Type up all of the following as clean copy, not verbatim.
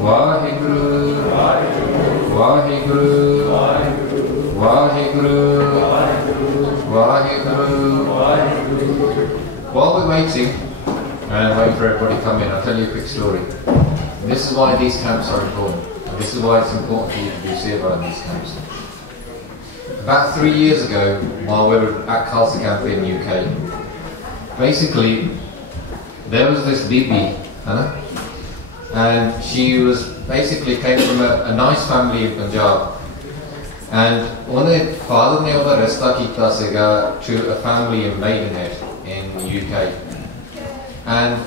Vaheguru, Vaheguru, Vaheguru, Vaheguru. While we're waiting, and waiting for everybody to come in, I'll tell you a quick story. This is why these camps are important. And this is why it's important for you to do seva in these camps. About 3 years ago, while we were at Khalsa camp in UK, basically, there was this Bibi, and she was basically came from a nice family in Punjab. And her father ne oda rasta kita sega to a family in Maidenhead in the UK. And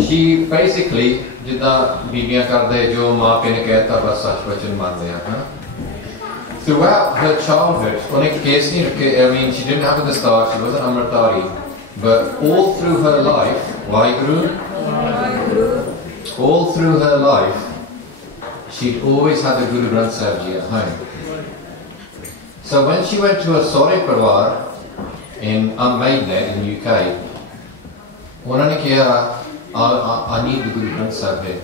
she basically jida bibiyan karde jo maa pe ne kehta bas sach vachan mande hain. Throughout her childhood, she didn't have the start, she wasn't Amritari, but all through her life, all through her life, she'd always had the Guru Granth Sahib Ji at home. So when she went to a Sore Parwar in Maidenhead in UK, I need the Guru Granth Sahib here.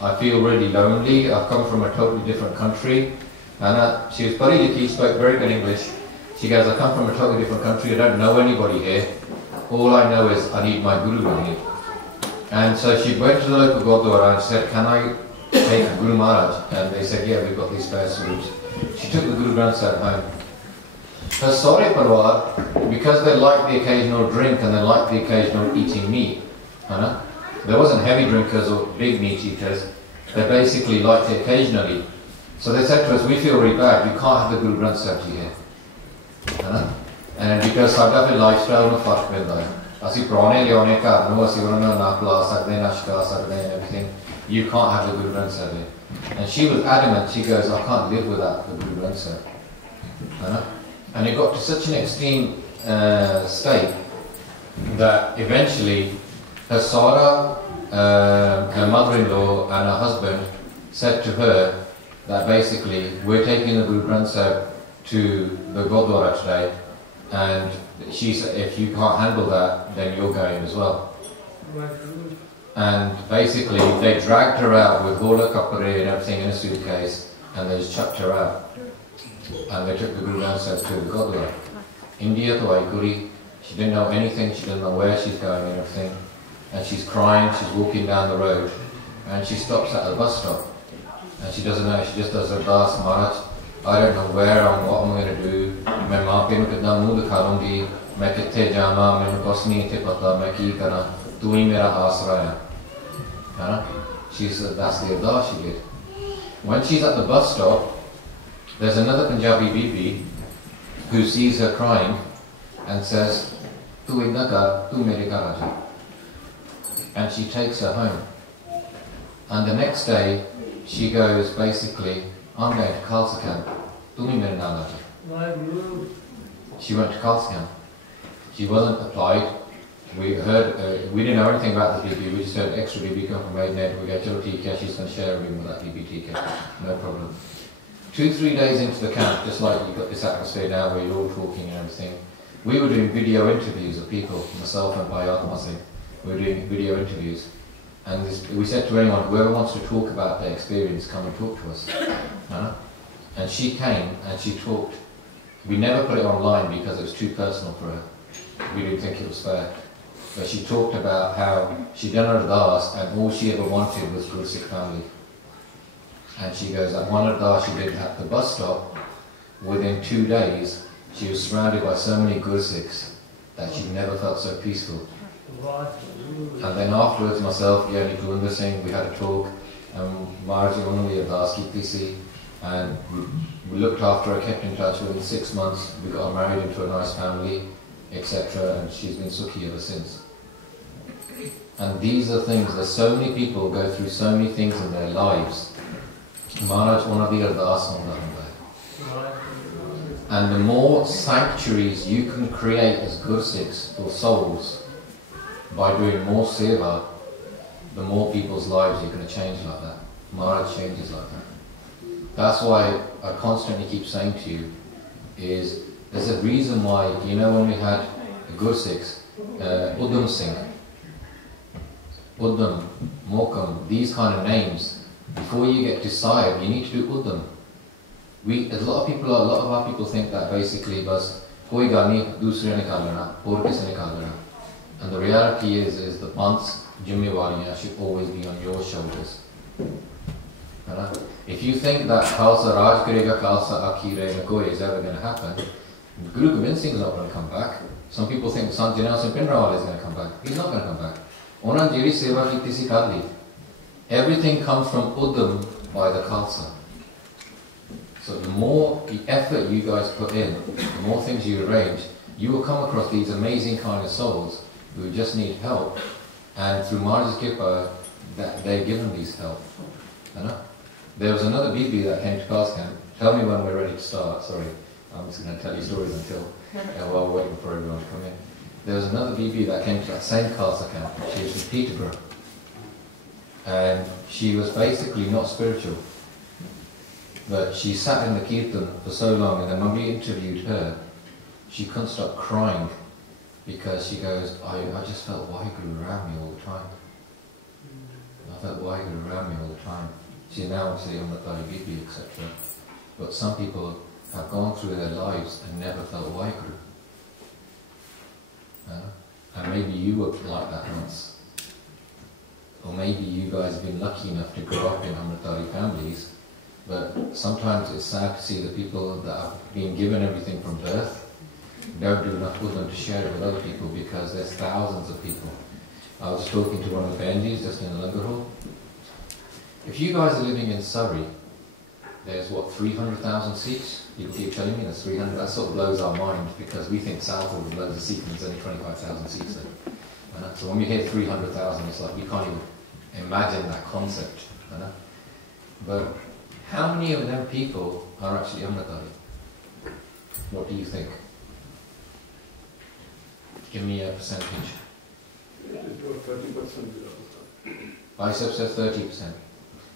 I feel really lonely, I've come from a totally different country. And she was Pari, she spoke very good English. She goes, I come from a totally different country, I don't know anybody here. All I know is I need my Guru here. And so she went to the local Gurdwara and said, can I take Guru Maharaj? And they said, yeah, we've got these spare suits. She took the Guru Granth Sahib home. Her Sore Parwar, because they liked the occasional drink and they liked the occasional eating meat, there wasn't heavy drinkers or big meat eaters, they basically liked it occasionally. So they said to us, we feel really bad, you can't have the Guru Granth Sahib Ji here. And because our lifestyle no fark penda hai. Asi purane liaune ghar nu asi unhanu na pla sakde na shika sakde and everything. You can't have the Guru Granth Sahib here. And she was adamant, she goes, I can't live without the Guru Granth Sahib. And it got to such an extreme state that eventually her Sara, her mother-in-law and her husband said to her that basically we're taking the Guru Granth Sahib to the Gurdwara today, and she said if you can't handle that then you're going as well. And basically they dragged her out with all her kapare and everything in a suitcase and they just chucked her out. And they took the Guru Granth Sahib to the Gurdwara. India to Aikuri, she didn't know anything, she didn't know where she's going and everything. And she's crying, she's walking down the road and she stops at a bus stop. And she doesn't know, she just does her das, Maharaj, I don't know where I'm, what I'm going to do. मैं माँ पे कितना मुँह दिखा लूँगी, मैं कित्थे जामा, मैंने कुछ नहीं थे पता, मैं की करा, तू ही मेरा आसरा है. She said that's the ardas she did. When she's at the bus stop, there's another Punjabi Bibi who sees her crying and says, "Tu idna kar, tu mere ghar aa ja." And she takes her home. And the next day, she goes basically, I'm going to Khalsa camp. Tu hi mere naal aa ja. She went to Khalsa camp. She wasn't applied. We heard, we didn't know anything about this BB. We just heard extra BB come from Maidenhead. We go to TK. She's going to share a room with that BB No problem. 2-3 days into the camp, just like you've got this atmosphere now where you're all talking and everything, we were doing video interviews of people, myself and Bhai, we were doing video interviews. And we said to anyone, whoever wants to talk about their experience, come and talk to us. And she came and she talked. We never put it online because it was too personal for her. We didn't think it was fair. But she talked about how she'd done her ardas and all she ever wanted was for a Sikh family. And she goes, that one ardas she did at the bus stop, within 2 days, she was surrounded by so many Gursikhs that she never felt so peaceful. And then afterwards, myself, Kulinder Singh, we had a talk, and Maharaj we ardas ki si, and we looked after her, kept in touch. Within 6 months, we got her married into a nice family, etc. And she's been Sukhi ever since. And these are things, there's so many people go through so many things in their lives. Maharaj one of the ardas hunda hai. And the more sanctuaries you can create as Gursikhs for souls by doing more seva, the more people's lives you're going to change like that. Maharaj changes like that. That's why I constantly keep saying to you is there's a reason why, you know, when we had the Gursikhs, Udham Singh, Udham, Mokam, these kind of names, before you get to Sahib, you need to do Uddam. A lot of our people think that basically bas koi gal nahi dusre ne kar lena, aur kisi ne kar lena. And the reality is the panch zimmewariyan should always be on your shoulders. If you think that Khalsa Raj karega, Khalsa Akhi Rahega Koi is ever going to happen, Guru Gobind Singh is not going to come back. Some people think Sant Janel Singh Pindrawal is going to come back. He's not going to come back. Ona jiri seva ki tisi kali. Everything comes from Uddam by the Khalsa. So the more the effort you guys put in, the more things you arrange, you will come across these amazing kind of souls who just need help, and through Maharaj's Kripa, that they're given these help. There was another Bibi that came to class camp. Tell me when we're ready to start. Sorry, I'm just going to tell you stories until while we're waiting for everyone to come in. There was another Bibi that came to that same Khalsa camp. She was from Peterborough, and she was basically not spiritual. But she sat in the kirtan for so long, and then when we interviewed her, she couldn't stop crying because she goes, I just felt Waheguru around me all the time. I felt Waheguru around me all the time. She now say Amritari Bibi, etc. But some people have gone through their lives and never felt Waheguru. And maybe you were like that once. Or maybe you guys have been lucky enough to grow up in Amritari families. But sometimes it's sad to see the people that have been given everything from birth don't do enough with them to share it with other people, because there's thousands of people. I was talking to one of the Benjis just in the Langar Hall. If you guys are living in Surrey, there's what, 300,000 seats? People keep telling me there's 300. That sort of blows our mind, because we think Southall with loads of seats and there's only 25,000 seats there. So when we hear 300,000, it's like we can't even imagine that concept. But how many of them people are actually Amritari? What do you think? Give me a percentage. 30%. Bicep says 30%.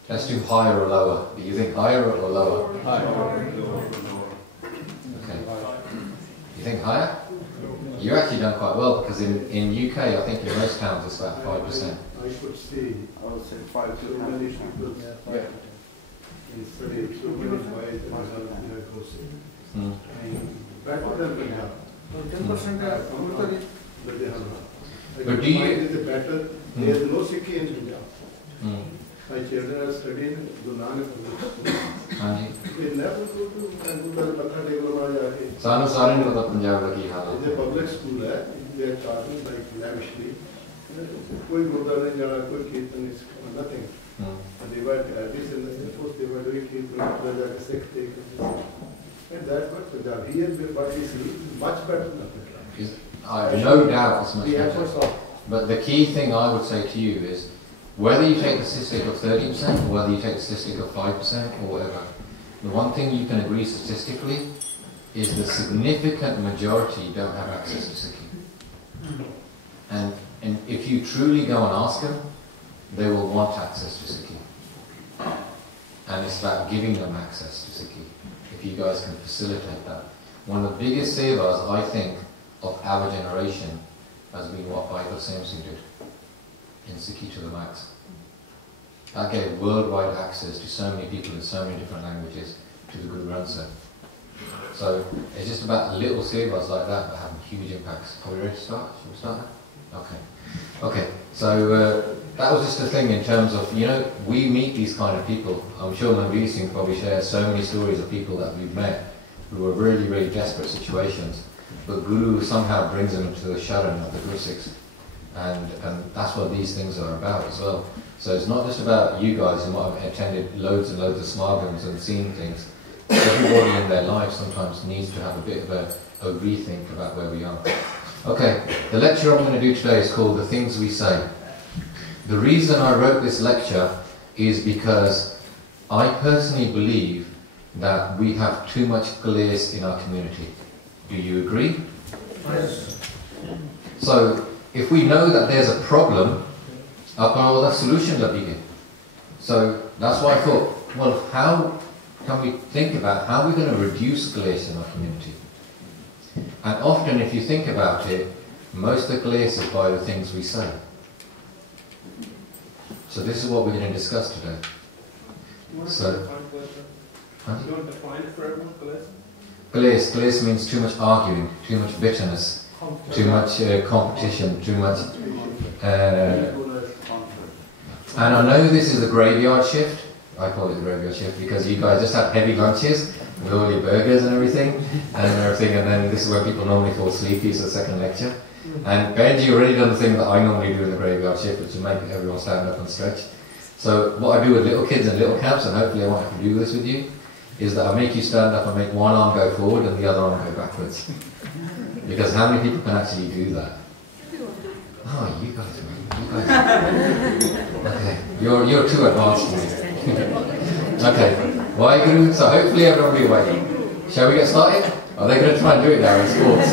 Let's do higher or lower. Do you think higher or lower? Higher. Okay. You think higher? You're actually done quite well, because in UK, I think in most towns it's about 5%. I could see, I would say 5 to many people. Yeah. Instead of so many fights and results, better than Punjab. 10% But do you? Is better. There is no Sikhi in Punjab. My children are studying Guru Nanak School. They never go to Matha Tekla. Sanu Sarin ko ta Punjab la ki haal It's a public school. They are charging like lavishly. Koi Gurdwara nahi jana, koi kirtan is nothing. And they were at least in the fourth, they were doing kirtan, Sikh take. And that's what Punjab. Here, but it's much better than Punjab. I have no doubt it's much better. But the key thing I would say to you is, whether you take the statistic of 30% or whether you take the statistic of 5% or whatever, the one thing you can agree statistically is the significant majority don't have access to Sikhi. And if you truly go and ask them, they will want access to Sikhi. And it's about giving them access to Sikhi, if you guys can facilitate that. One of the biggest sevas, I think, of our generation has been what Bhai Singh did in Sikhi to the max. That gave worldwide access to so many people in so many different languages to the Guru Granth Sahib. So it's just about little sevas like that that have huge impacts. Are we ready to start? Should we start now? Okay. Okay, so that was just a thing in terms of, we meet these kind of people. I'm sure Manveer Singh probably shares so many stories of people that we've met who are really, really desperate situations, but Guru somehow brings them into the sharan of the Guru Sikhs. And that's what these things are about as well. So it's not just about you guys who might have attended loads and loads of smartgams and seen things. Everybody in their life sometimes needs to have a bit of a rethink about where we are. Okay, the lecture I'm going to do today is called The Things We Say. The reason I wrote this lecture is because I personally believe that we have too much glaze in our community. Do you agree? Yes. So, if we know that there's a problem, the solution will be. So that's why I thought, well, how can we think about how we're going to reduce glaze in our community? And often, if you think about it, most of the glaze is by the things we say. So this is what we're going to discuss today. So, you want to define it for everyone, Kales means too much arguing, too much bitterness, too much competition, too much. And I know this is the graveyard shift. I call it the graveyard shift because you guys just have heavy lunches with all your burgers and everything, and then this is where people normally fall sleepy. It's the second lecture. And Benji already done the thing that I normally do in the graveyard shift, which is make everyone stand up and stretch. So what I do with little kids and little camps, and hopefully I won't have to do this with you, is that I make you stand up and make one arm go forward and the other arm go backwards. Because how many people can actually do that? Oh, you guys, okay, you're too advanced for me. Okay, Waheguru, so hopefully everyone will be awake. Shall we get started? Are they going to try and do it now in sports?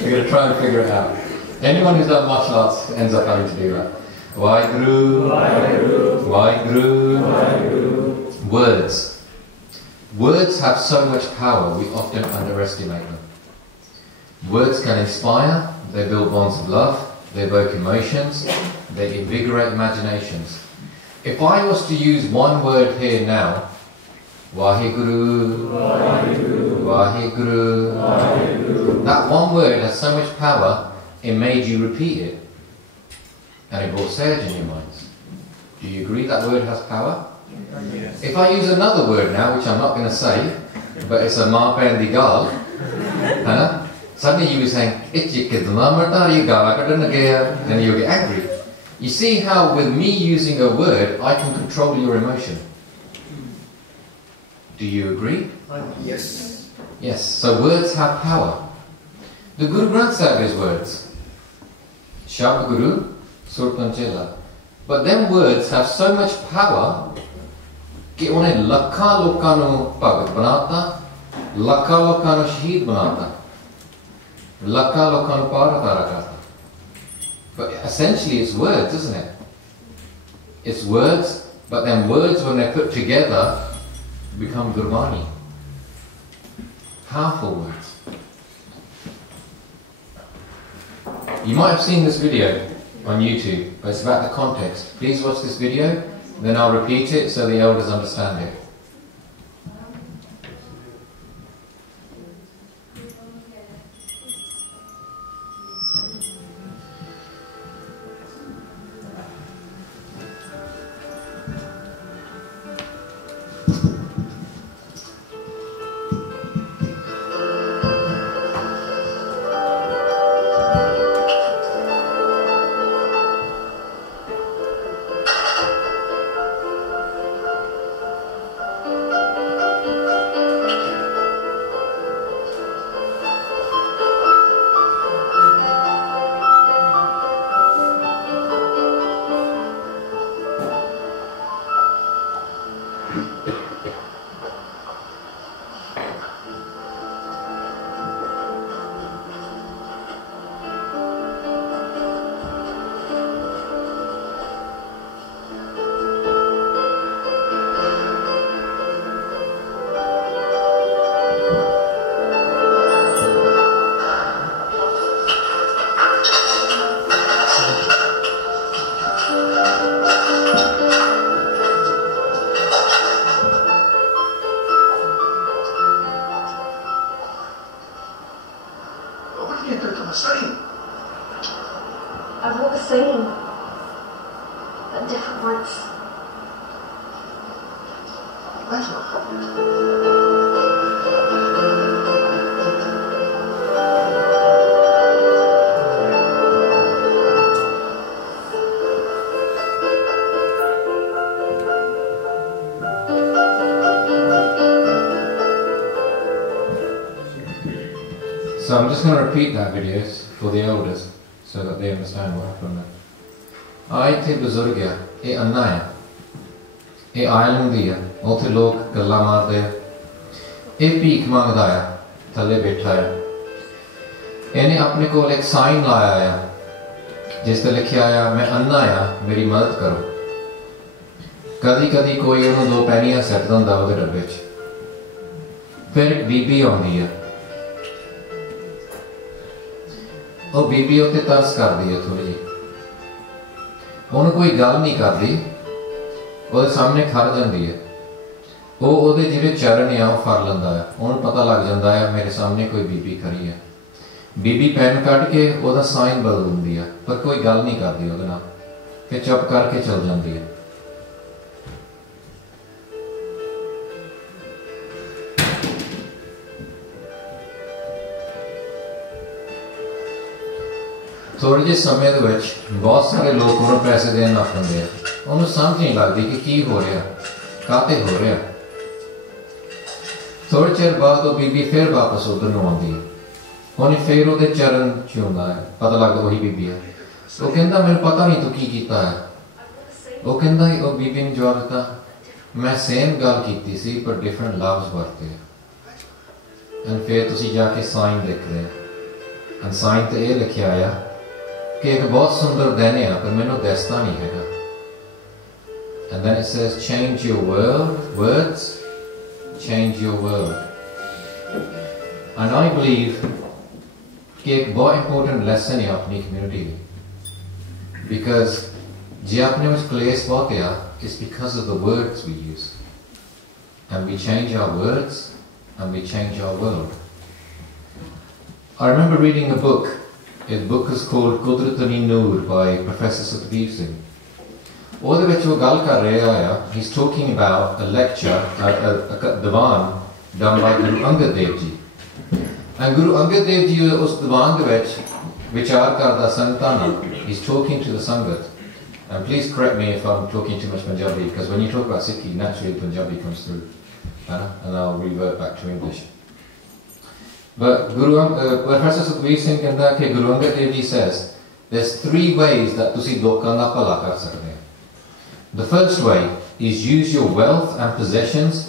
They're going to try and figure it out. Anyone who's done martial arts ends up having to do that. Waheguru, Waheguru, Waheguru, Waheguru. Words. Words have so much power, we often underestimate them. Words can inspire, they build bonds of love, they evoke emotions, they invigorate imaginations. If I was to use one word here now, Waheguru, Waheguru, Waheguru, Waheguru, that one word has so much power, it made you repeat it. And it brought surge in your minds. Do you agree that word has power? Yes. If I use another word now, which I'm not going to say, but it's a Mapendigal, suddenly you be saying, and you'll get angry. You see how with me using a word, I can control your emotion. Do you agree? Yes. Yes, so words have power. The Guru Granth Sahib has words. Shabd Guru, Surpanchela. But them words have so much power कि उन्हें लखा लोकां नूं भगत बनाता, लखा लोकां नूं शहीद बनाता, लखा लोकां नूं पार उतारा करता. But essentially it's words, isn't it? It's words, but then words when they're put together become Gurbani. Powerful words. You might have seen this video on YouTube, but it's about the context. Please watch this video, then I'll repeat it so the elders understand it. So I'm just going to repeat that video for the elders so that they understand what happened there. I te buzurgya, e annaya, e ailundiya, ote log galla marde, e peek mangdaya, thale bethaya. ਇਹਨੇ ਆਪਣੇ ਕੋਲ ਇੱਕ sign ਲਾਇਆ ਆ ਜਿਸ ਤੇ ਲਿਖਿਆ ਆ ਮੈਂ ਅੰਨਾ ਆ ਮੇਰੀ ਮਦਦ ਕਰੋ. ਕਦੀ ਕਦੀ ਕੋਈ ਉਹਨੂੰ ਦੋ ਪੈਣੀਆਂ ਸੱਟ ਦਿੰਦਾ ਉਹਦੇ ਡੱਬੇ 'ਚ. ਫਿਰ ਇੱਕ ਬੀਬੀ ਆਉਂਦੀ ਆ. ਉਹ ਬੀਬੀ ਉੱਤੇ ਤਰਸ ਕਰਦੀ ਆ ਥੋੜੀ ਜਿਹੀ. ਉਹਨੂੰ ਕੋਈ ਗੱਲ ਨਹੀਂ ਕਰਦੀ. ਉਹਦੇ ਸਾਹਮਣੇ ਖੜ ਜਾਂਦੀ ਹੈ, ਉਹ ਉਹਦੇ ਜਿਹੜੇ ਚਰਨ ਆ ਉਹ ਫੜ ਲੈਂਦਾ ਹੈ, ਉਹਨੂੰ ਪਤਾ ਲੱਗ ਜਾਂਦਾ ਹੈ ਮੇਰੇ ਸਾਹਮਣੇ ਕੋਈ ਬੀਬੀ ਖੜੀ ਹੈ। ਬੀਬੀ ਪੈਨ ਕੱਢ ਕੇ ਉਹਦਾ ਸਾਈਨ ਬਦਲ ਦਿੰਦੀ ਹੈ, ਪਰ ਕੋਈ ਗੱਲ ਨਹੀਂ ਕਰਦੀ ਉਹਦੇ ਨਾਲ, ਫਿਰ ਚੁੱਪ ਕਰਕੇ ਚਲ ਜਾਂਦੀ ਹੈ। थोड़े जे समय दे विच बहुत सारे लोग उन्होंने पैसे देने लग पैंदे आ, उन्होंने समझ नहीं लगती कि की हो रहा, काते हो रहा। थोड़े चिर बाद वो बीबी फिर वापस उधर नूं आउंदी है, उन्हें फिर वो चरण छूंदा है, पता लगदा वही बीबी है। वो कहंदा मैनूं पता नहीं तू की कीता है। वो कहंदा वो बीबी ने जवाब दिता मैं सेम गल कीती सी पर डिफरेंट लफ्ज़ वरते। एंड फिर तुसीं जाके साइन लिखदे एंड साइन ते ये लिखिया आया कि एक बहुत सुंदर दिन है पर मैनूं दसदा नहीं हैगा। And then it says change your words, change your world. And I believe कि एक बहुत important lesson है अपनी community में, because जे आपने उस क्लेश बहुत है is because of the words we use, and we change our words and we change our world. I remember reading a book. The book is called Qudrat-e-Noor by Professor Jagjit Singh. ਉਹਦੇ ਵਿੱਚ ਉਹ ਗੱਲ ਕਰ ਰਿਹਾ ਆ, he's talking about a lecture, a divan done by Guru Angad Dev Ji. And Guru Angad Dev Ji ਉਸ divan ਦੇ ਵਿੱਚ ਵਿਚਾਰ ਕਰਦਾ ਸੰਗਤਾਂ ਨਾਲ, he's talking to the Sangat. And please correct me if I'm talking too much Punjabi, because when you talk about Sikhi, naturally Punjabi comes through, and I'll revert back to English. But Professor Jagjit Singh कहता है कि Guru Angad Dev Ji says there's 3 ways that तुसी लोकां दा भला कर सकते हैं. The first way is use your wealth and possessions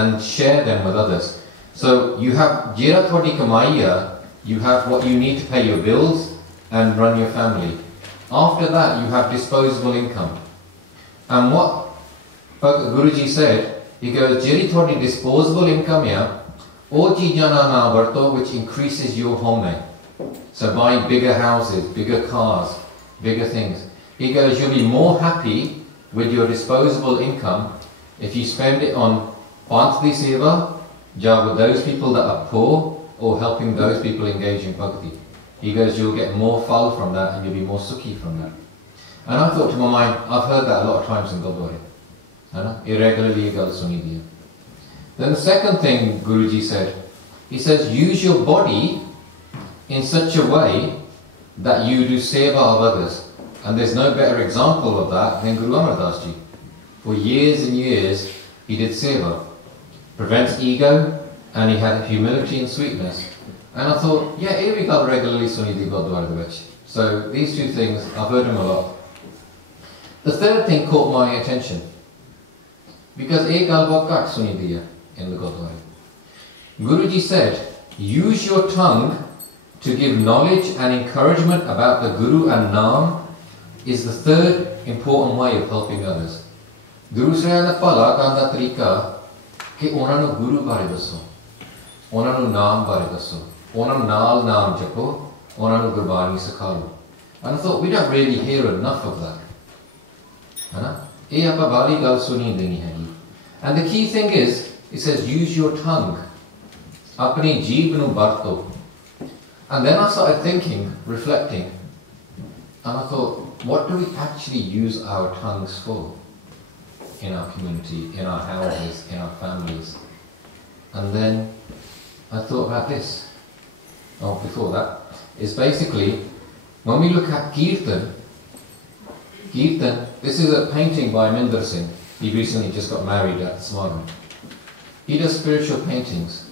and share them with others. So you have jira thodi kamaiya, you have what you need to pay your bills and run your family. After that you have disposable income. And what Guruji said, he goes jiri thodi disposable income ya ਉਹ ਚੀਜ਼ਾਂ ਨਾ ਵਰਤੋ which increases your home. So buying bigger houses, bigger cars, bigger things. He goes, you'll be more happy with your disposable income if you spend it on Panthli Seva, job with those people that are poor, or helping those people engage in bhakti. He goes, you'll get more fal from that and you'll be more sukhi from that. And I thought to my mind, I've heard that a lot of times in Gurdwara. Irregularly you gal suni diya. Then the second thing Guruji said, he says use your body in such a way that you do seva of others. And there's no better example of that than Guru Amar Das Ji. For years and years he did seva. Prevents ego, and he had humility and sweetness. And I thought, yeah, here we go regularly suni di Gurdwara de vich. So these 2 things, I've heard him a lot. The third thing caught my attention, because ek gal bahut ghat suni di hai in the Gurdwara. Guruji said, use your tongue to give knowledge and encouragement about the Guru and Naam is the third important way of helping others. Guru ਸਾਹਿਬ ਦਾ ਭਲਾ ਕਰਨ ਦਾ ਤਰੀਕਾ ਕਿ ਉਹਨਾਂ ਨੂੰ ਗੁਰੂ ਬਾਰੇ ਦੱਸੋ, ਉਹਨਾਂ ਨੂੰ ਨਾਮ ਬਾਰੇ ਦੱਸੋ, ਉਹਨਾਂ ਨੂੰ ਨਾਲ ਨਾਮ ਜਪੋ, ਉਹਨਾਂ ਨੂੰ ਗੁਰਬਾਣੀ ਸਿਖਾਓ. And I thought, we don't really hear enough of that. ਇਹ ਆਪਾਂ ਬਾਹਲੀ ਗੱਲ ਸੁਣੀ ਨਹੀਂ ਹੈਗੀ. And the key thing is, it says use your tongue. Apni jeeb nu barto. And then I started thinking, reflecting, and I thought, what do we actually use our tongues for in our community, in our houses, in our families? And then I thought about this. Oh, before that, is basically when we look at Kirtan, this is a painting by Minder Singh. He recently just got married at Smartman. He does spiritual paintings.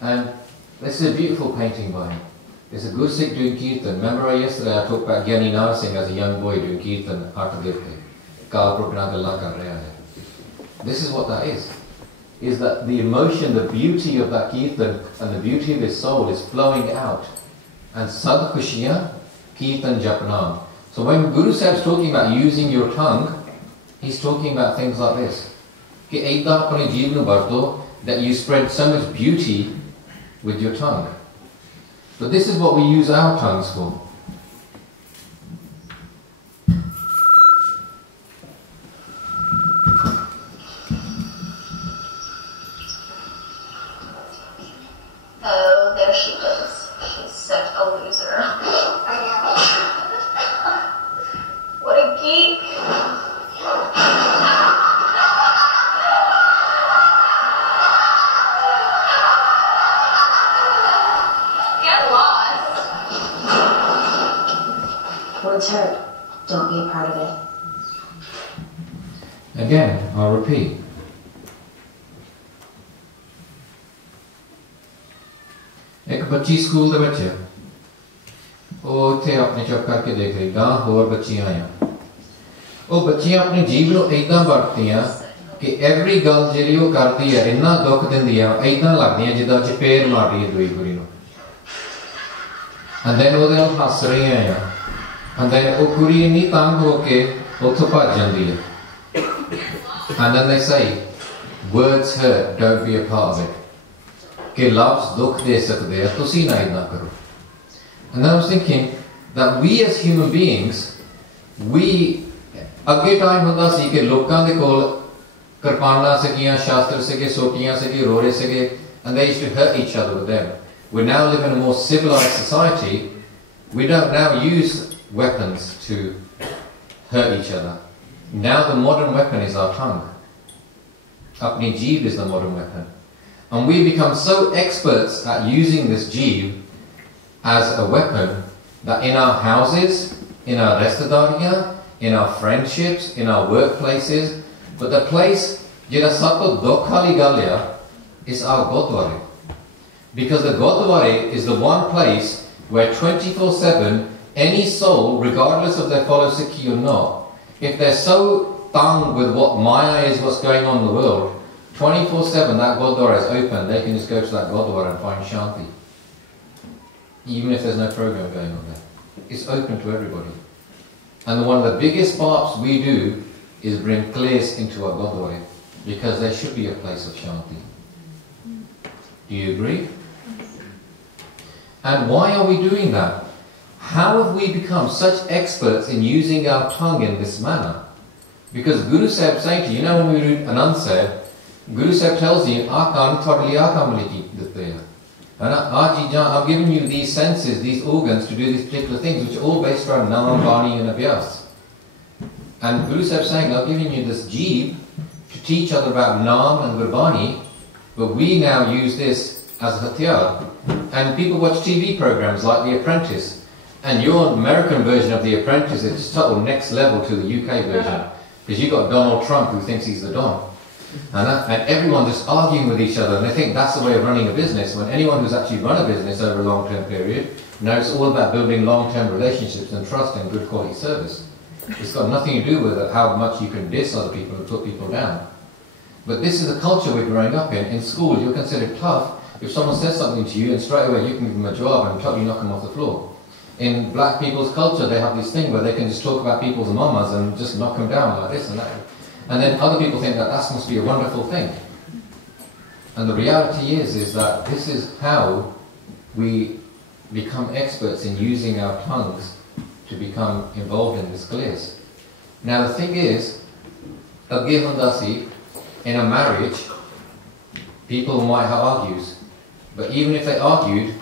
And this is a beautiful painting by him. It's a Gursikh doing Kirtan. Remember yesterday I talked about Gyani Narsingh as a young boy doing Kirtan at Hartadevke. This is what that is that the emotion, the beauty of that Kirtan and the beauty of his soul is flowing out. And Sad Khushiyan Kirtan Japnam. So when Guru Sahib is talking about using your tongue, he's talking about things like this. That you spread so much beauty with your tongue. But this is what we use our tongues for. hurt, don't be a part of it. Again, I'll repeat. एक बच्ची school दे विच ਉਹ ਉੱਥੇ ਆਪਣੇ ਚੁੱਪ ਕਰਕੇ ਦੇਖ ਰਹੀ ਗਾਂ ਹੋਰ ਬੱਚੀਆਂ ਆਈਆਂ ਉਹ ਬੱਚੀਆਂ ਆਪਣੀ ਜੀਵ ਨੂੰ ਇਦਾਂ ਵਰਤਦੀਆਂ ਕਿ ਐਵਰੀ ਗੱਲ ਜਿਹੜੀ ਉਹ ਕਰਦੀ ਹੈ ਇੰਨਾ ਦੁੱਖ ਦਿੰਦੀ ਹੈ ਇਦਾਂ ਲੱਗਦੀਆਂ ਜਿੱਦਾਂ ਚਪੇੜ ਮਾਰ ਰਹੀ ਹੈ ਦੂਈ ਕੁੜੀ ਨੂੰ and then ਉਹਦੇ ਨਾਲ ਹੱਸ ਰਹੀਆਂ ਆ and then ਉਹ ਕੁੜੀ ਇੰਨੀ ਤੰਗ ਹੋ ਕੇ ਉੱਥੋਂ ਭੱਜ ਜਾਂਦੀ ਹੈ and then they say words hurt, don't be a part of it ਕਿ ਲਫ਼ਜ਼ ਦੁੱਖ ਦੇ ਸਕਦੇ ਆ ਤੁਸੀਂ ਨਾ ਇਦਾਂ ਕਰੋ and I was thinking that we as human beings ਅੱਗੇ ਟਾਈਮ ਹੁੰਦਾ ਸੀ ਕਿ ਲੋਕਾਂ ਦੇ ਕੋਲ ਕਿਰਪਾਨਾਂ ਸੀਗੀਆਂ ਸ਼ਾਸਤਰ ਸੀਗੇ ਸੋਟੀਆਂ ਸੀਗੇ ਰੋੜੇ ਸੀਗੇ and they used to hurt each other with them. We now live in a more civilized society. We don't now use weapons to hurt each other. Now the modern weapon is our tongue. Apni jeev is the modern weapon. And we become so experts at using this jeev as a weapon that in our houses, in our restadariya, in our friendships, in our workplaces, but the place jehda sab to dukh wali gall is our Gurdwara. Because the Gurdwara is the one place where 24/7 any soul, regardless of they follow Sikhi or not, if they're so tung with what Maya is, what's going on in the world, 24/7 that Gurdwara is open, they can just go to that Gurdwara and find Shanti. Even if there's no program going on there. It's open to everybody. And one of the biggest parts we do is bring clears into our Gurdwara because there should be a place of Shanti. Do you agree? And why are we doing that? How have we become such experts in using our tongue in this manner? Because Guru Sahib saying to you, when we read Anand Sahib, Guru Sahib tells you, I've given you these senses, these organs to do these particular things, which are all based around Nam, Bani and Abhyas. And Guru Sahib saying, I've given you this jeev to teach other about Nam and Gurbani, but we now use this as Hatyar. And people watch TV programs like The Apprentice, and your American version of The Apprentice is just total next level to the UK version, because you've got Donald Trump who thinks he's the Don. And everyone just arguing with each other, and they think that's the way of running a business, when anyone who's actually run a business over a long-term period knows it's all about building long-term relationships and trust and good quality service. It's got nothing to do with how much you can diss other people and put people down. But this is the culture we're growing up in. In school, you're considered tough if someone says something to you, and straight away you can give them a job and totally knock them off the floor. In black people's culture, they have this thing where they can just talk about people's mamas and just knock them down like this and that. And then other people think that must be a wonderful thing. And the reality is that this is how we become experts in using our tongues to become involved in this clears. Now the thing is, in a marriage, people might have argues. But even if they argued,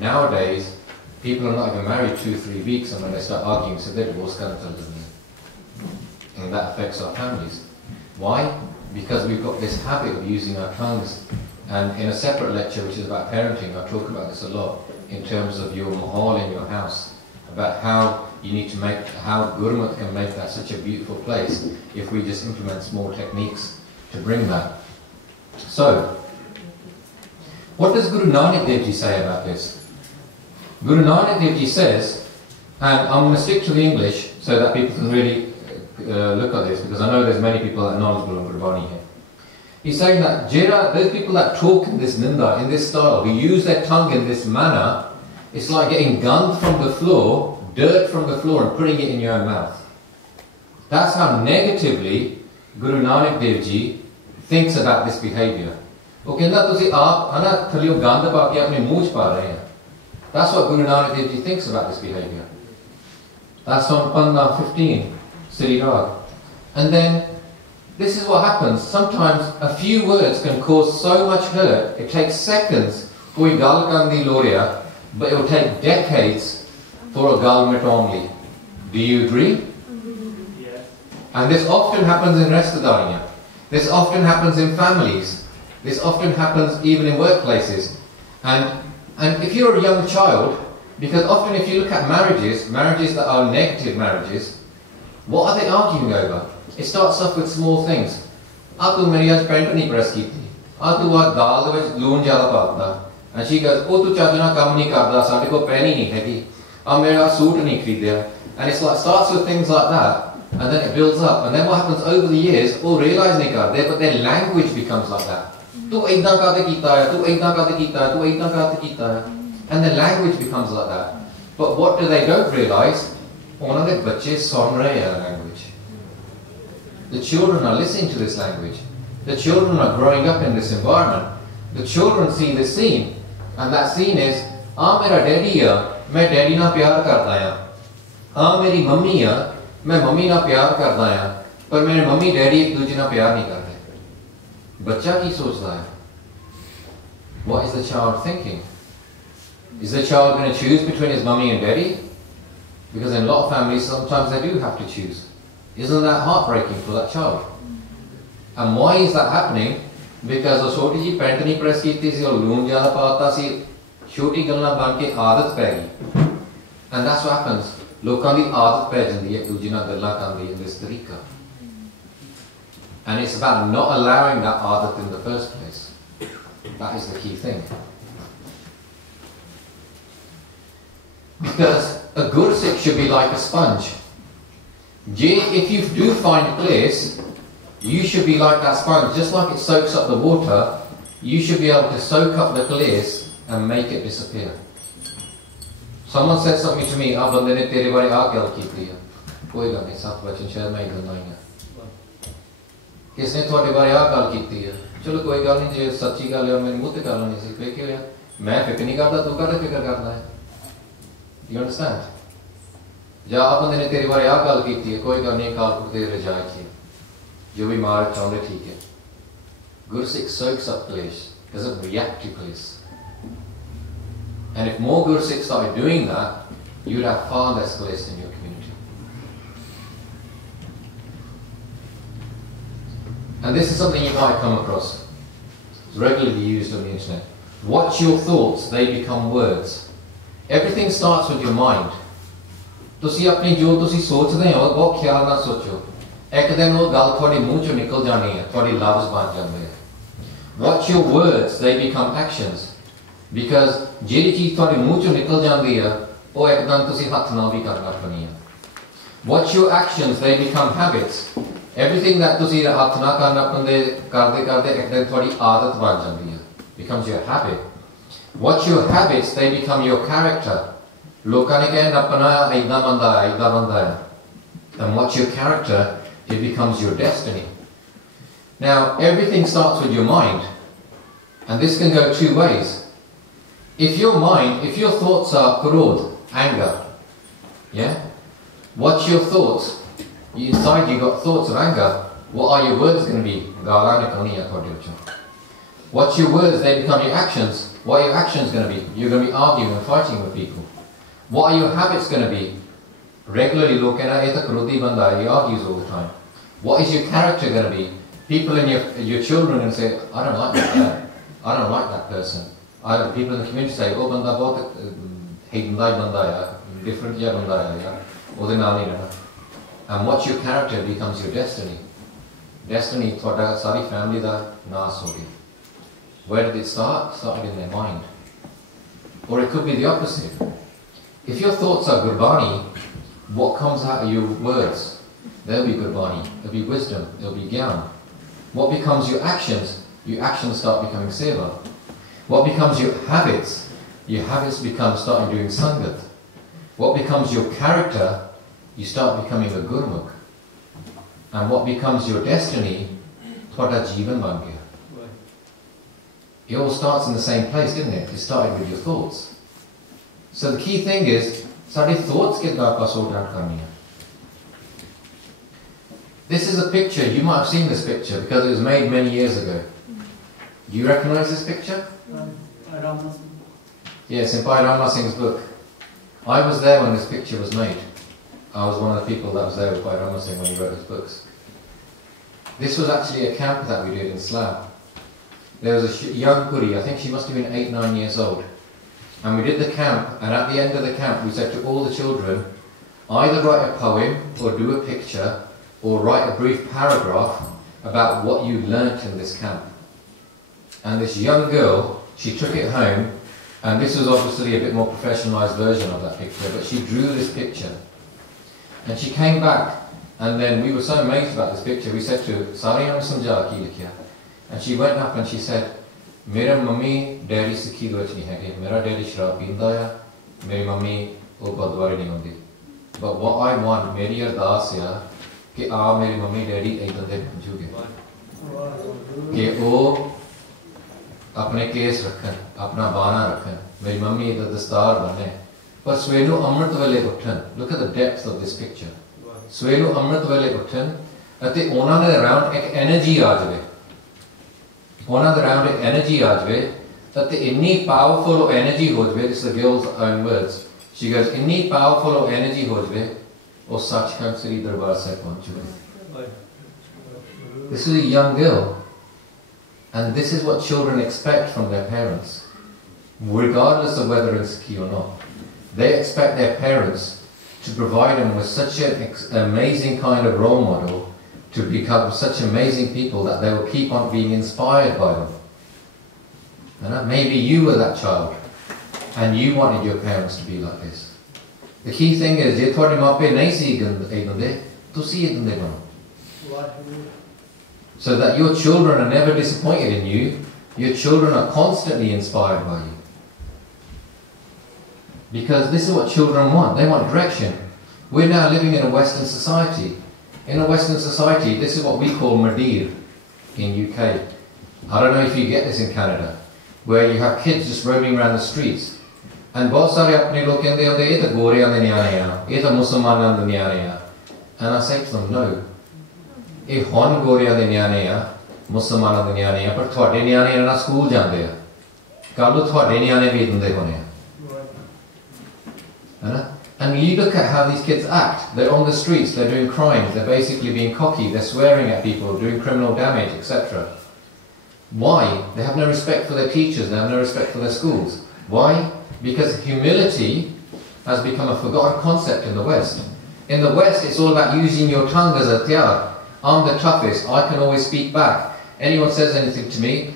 nowadays, people are not even married 2-3 weeks, and when they start arguing, so they're divorced. And that affects our families. Why? Because we've got this habit of using our tongues. And in a separate lecture, which is about parenting, I talk about this a lot, in terms of your mahal in your house, about how you need to make, how Gurmat can make that such a beautiful place if we just implement small techniques to bring that. So, what does Guru Nanak Dev Ji say about this? Guru Nanak Dev Ji says, and I'm going to stick to the English so that people can really look at this, because I know there's many people that are knowledgeable on Gurbani here. He's saying that those people that talk in this ninda, in this style, who use their tongue in this manner, it's like getting gund from the floor, dirt from the floor, and putting it in your own mouth. That's how negatively Guru Nanak Dev Ji thinks about this behavior. That's what Guru Nanak Dev Ji thinks about this behavior. That's on Panna 15, Sri Rag. And then, this is what happens. Sometimes a few words can cause so much hurt, it takes seconds for a gal kandi loria, but it will take decades for a galmet only. Do you agree? Yes. And this often happens in Restadariya. This often happens in families. This often happens even in workplaces. And if you're a young child Because often if you look at marriages that are negative marriages, what are they arguing over? It starts off with small things. Ah, tu meri aaj pant nahi press kiti. Ah, tu aaj dal de vich loon zyada paata. And she goes, oh, tu chaj na kam nahi karda, sade ko pen hi nahi hegi. Ah, mera suit nahi khridiya. And it's like, starts with things like that, and then it builds up. And then what happens over the years, oh, realise nahi karde, but their language becomes like that. Tu idna kade kita hai, tu idna kade kita hai, tu idna kade kita hai. And the language becomes like that. But what do they don't realise? ਉਹਨਾਂ ਦੇ ਬੱਚੇ ਸੁਣ ਰਹੇ ਆ language. The children are listening to this language. The children are growing up in this environment. The children see this scene, and that scene is, ah, mera daddy hai, main daddy ਨਾਲ ਪਿਆਰ ਕਰਦਾ ਹਾਂ. Ah, ਮੇਰੀ mummy ਆ, ਮੈਂ mummy ਨਾਲ ਪਿਆਰ ਕਰਦਾ ਹਾਂ, ਪਰ ਮੇਰੇ ਮੰਮੀ ਡੈਡੀ ਇੱਕ ਦੂਜੇ ਨਾਲ ਪਿਆਰ ਨਹੀਂ ਕਰਦੇ. ਬੱਚਾ ਕੀ ਸੋਚਦਾ ਹੈ? What is the child thinking? Is the child going to choose between his mummy and daddy? Because in a lot of families, sometimes they do have to choose. Isn't that heartbreaking for that child? And why is that happening? Because ਉਹ ਛੋਟੀ ਜਿਹੀ pant ਨਹੀਂ press ਕੀਤੀ ਸੀ, ਉਹ ਲੂਣ ਜ਼ਿਆਦਾ ਪਾਤਾ ਸੀ, ਛੋਟੀ ਗੱਲਾਂ ਬਣ ਕੇ ਆਦਤ ਪੈ ਗਈ. And that's what happens. ਲੋਕਾਂ ਦੀ ਆਦਤ ਪੈ ਜਾਂਦੀ ਹੈ ਇੱਕ ਦੂਜੇ ਨਾਲ ਗੱਲਾਂ ਕਰਨ ਦੀ in this ਤਰੀਕਾ. And it's about not allowing that adat in the first place. That is the key thing. Because a Gursikh should be like a sponge. If you do find a place, you should be like that sponge. Just like it soaks up the water, you should be able to soak up the place and make it disappear. Someone said something to me, ah, bande ne tere bare aa gal kiti hai. Koi gal nahi, sat vachan shayad main gal nahi hai. किसने थोड़े बारे आ गल की है? चलो कोई गल नहीं, जो सच्ची गल है मेरे मुंह ते गल नहीं सी पे क्यों है? मैं फिक्र नहीं करता, तू कर फिक्र करना है. You understand? या आप बंदे ने तेरे बारे आ गल की है, कोई गल नहीं, काल को तेरे रजाई की जो भी मार चाहते ठीक है. Gursikh soaks up place, doesn't react to place. And if more Gursikhs started doing that, you would have far less place in your community. And this is something you might come across. It's regularly used on the internet. Watch your thoughts, they become words. Everything starts with your mind. ਤੁਸੀਂ ਆਪਣੀ ਜੋ ਤੁਸੀਂ ਸੋਚਦੇ ਹੋ ਬਹੁਤ ਖਿਆਲ ਨਾਲ ਸੋਚੋ. ਇੱਕ ਦਿਨ ਉਹ ਗੱਲ ਤੁਹਾਡੇ ਮੂੰਹ ਚੋਂ ਨਿਕਲ ਜਾਣੀ ਹੈ, ਤੁਹਾਡੇ ਲਫ਼ਜ਼ ਬਣ ਜਾਂਦੇ ਆ. Watch your words, they become actions. Because ਜਿਹੜੀ ਚੀਜ਼ ਤੁਹਾਡੇ ਮੂੰਹ ਚੋਂ ਨਿਕਲ ਜਾਂਦੀ ਹੈ, ਉਹ ਇੱਕਦਮ ਤੁਸੀਂ ਹੱਥ ਨਾਲ ਵੀ ਕਰਨਾ ਪੈਣੀ ਹੈ. Watch your actions, they become habits. Everything that ਤੁਸੀਂ ਹੱਥ ਨਾਲ ਕਰਨਾ ਪੈਂਦੇ ਕਰਦੇ ਇੱਕ ਦਿਨ ਤੁਹਾਡੀ ਆਦਤ ਬਣ ਜਾਂਦੀ ਹੈ. Becomes your habit. Watch your habits, they become your character. ਲੋਕਾਂ ਨੇ ਕਹਿਣਾ ਆਪਣਾ ਏਦਾਂ ਬੰਦਾ ਹੈ. And watch your character, it becomes your destiny. Now, everything starts with your mind. And this can go two ways. If your thoughts are krodh, anger, yeah? What's your thoughts? Inside you got thoughts of anger. What are your words going to be? What's your words? They become your actions. What are your actions going to be? You're going to be arguing and fighting with people. What are your habits going to be? Regularly looking at it, he argues all the time. What is your character going to be? People in your children going to say, I don't like that. I don't like that person. People in the community say, oh, banda bahut different banda hai. And what's your character becomes your destiny. Destiny, ਤੁਹਾਡਾ ਸਾਰੀ family ਦਾ ਨਾਸ ਹੋ ਗਿਆ. Where did it start? It started in their mind. Or it could be the opposite. If your thoughts are Gurbani, what comes out of your words? There'll be Gurbani, there'll be wisdom, there'll be Gyan. What becomes your actions? Your actions start becoming seva. What becomes your habits? Your habits become starting doing sangat. What becomes your character? You start becoming a Gurmukh. And what becomes your destiny? ਤੁਹਾਡਾ ਜੀਵਨ ਬਣ ਗਿਆ. It all starts in the same place, didn't it? It started with your thoughts. So the key thing is, ਸਾਡੇ thoughts ਕਿੱਦਾਂ ਆਪਾਂ sort out ਕਰਨੀ ਹੈ. This is a picture, you might have seen this picture because it was made many years ago. Do you recognize this picture? Yes, in Bhai Rama Singh's book. I was there when this picture was made. I was one of the people that was there with Bhai Rama Singh when he wrote his books. This was actually a camp that we did in Slough. There was a young Puri, I think she must have been 8, 9 years old. And we did the camp, and at the end of the camp we said to all the children, either write a poem or do a picture or write a brief paragraph about what you learnt in this camp. And this young girl, she took it home, and this was obviously a bit more professionalised version of that picture, but she drew this picture. And she came back, and then we were so amazed about this picture, we said to her, "Sari hum samjha ki likhya?" And she went up and she said, "Mera mummy daddy sikhi do nahi hai, mera daddy sharab peenda hai, meri mummy oh gurdware nahi hundi. But what I want, meri ardas hai कि आ मेरी mummy daddy एकदम दे पहुंचोगे कि वो अपने case रखन, अपना बाना रखन, मेरी मम्मी इधर दस्तार बने, पर सवेनू अमृत वेले उठन. Look at the depth of this picture. सवेनू अमृत वेले उठन अते ਉਹਨਾਂ ਦੇ ਅਰਾਊਂਡ ਇੱਕ એનર્ਜੀ ਆ ਜਾਵੇ, ਉਹਨਾਂ ਦੇ ਅਰਾਊਂਡ ਇੱਕ એનર્ਜੀ ਆ ਜਾਵੇ ਅਤੇ ਇੰਨੀ ਪਾਵਰਫੁਲ ਉਹ એનર્ਜੀ ਹੋ ਜਾਵੇ. This is the girl's own words. She goes, ਇੰਨੀ ਪਾਵਰਫੁਲ ਉਹ એનર્ਜੀ ਹੋ ਜਾਵੇ or Sachkhand Sri Darbar Sahib Pahunchue. This is a young girl, and this is what children expect from their parents, regardless of whether it's key or not. They expect their parents to provide them with such an amazing kind of role model to become such amazing people that they will keep on being inspired by them. And maybe you were that child, and you wanted your parents to be like this. The key thing is, je thode maape nahi si idande, tusi idande bano. So that your children are never disappointed in you, your children are constantly inspired by you. Because this is what children want, they want direction. We're now living in a Western society. In a Western society, this is what we call Madir in UK. I don't know if you get this in Canada, where you have kids just roaming around the streets. And बहुत सारे अपने लोग कहते होते ये तो गोरियां दे न्याणे हैं, ये तो मुसलमानां दे न्याणे हैं. And I say to them, no. ये हुन गोरियां दे न्याणे हैं, मुसलमानां दे न्याणे हैं, पर थोड़े न्याणे ना स्कूल जाते हैं. कल थोड़े न्याणे भी इतने होने हैं. And you look at how these kids act. They're on the streets, they're doing crimes, they're basically being cocky, they're swearing at people, doing criminal damage, etc. Why? They have no respect for their teachers, they have no respect for their schools. Why? Because humility has become a forgotten concept in the West. In the West, it's all about using your tongue as a tiyar. I'm the toughest, I can always speak back. Anyone says anything to me,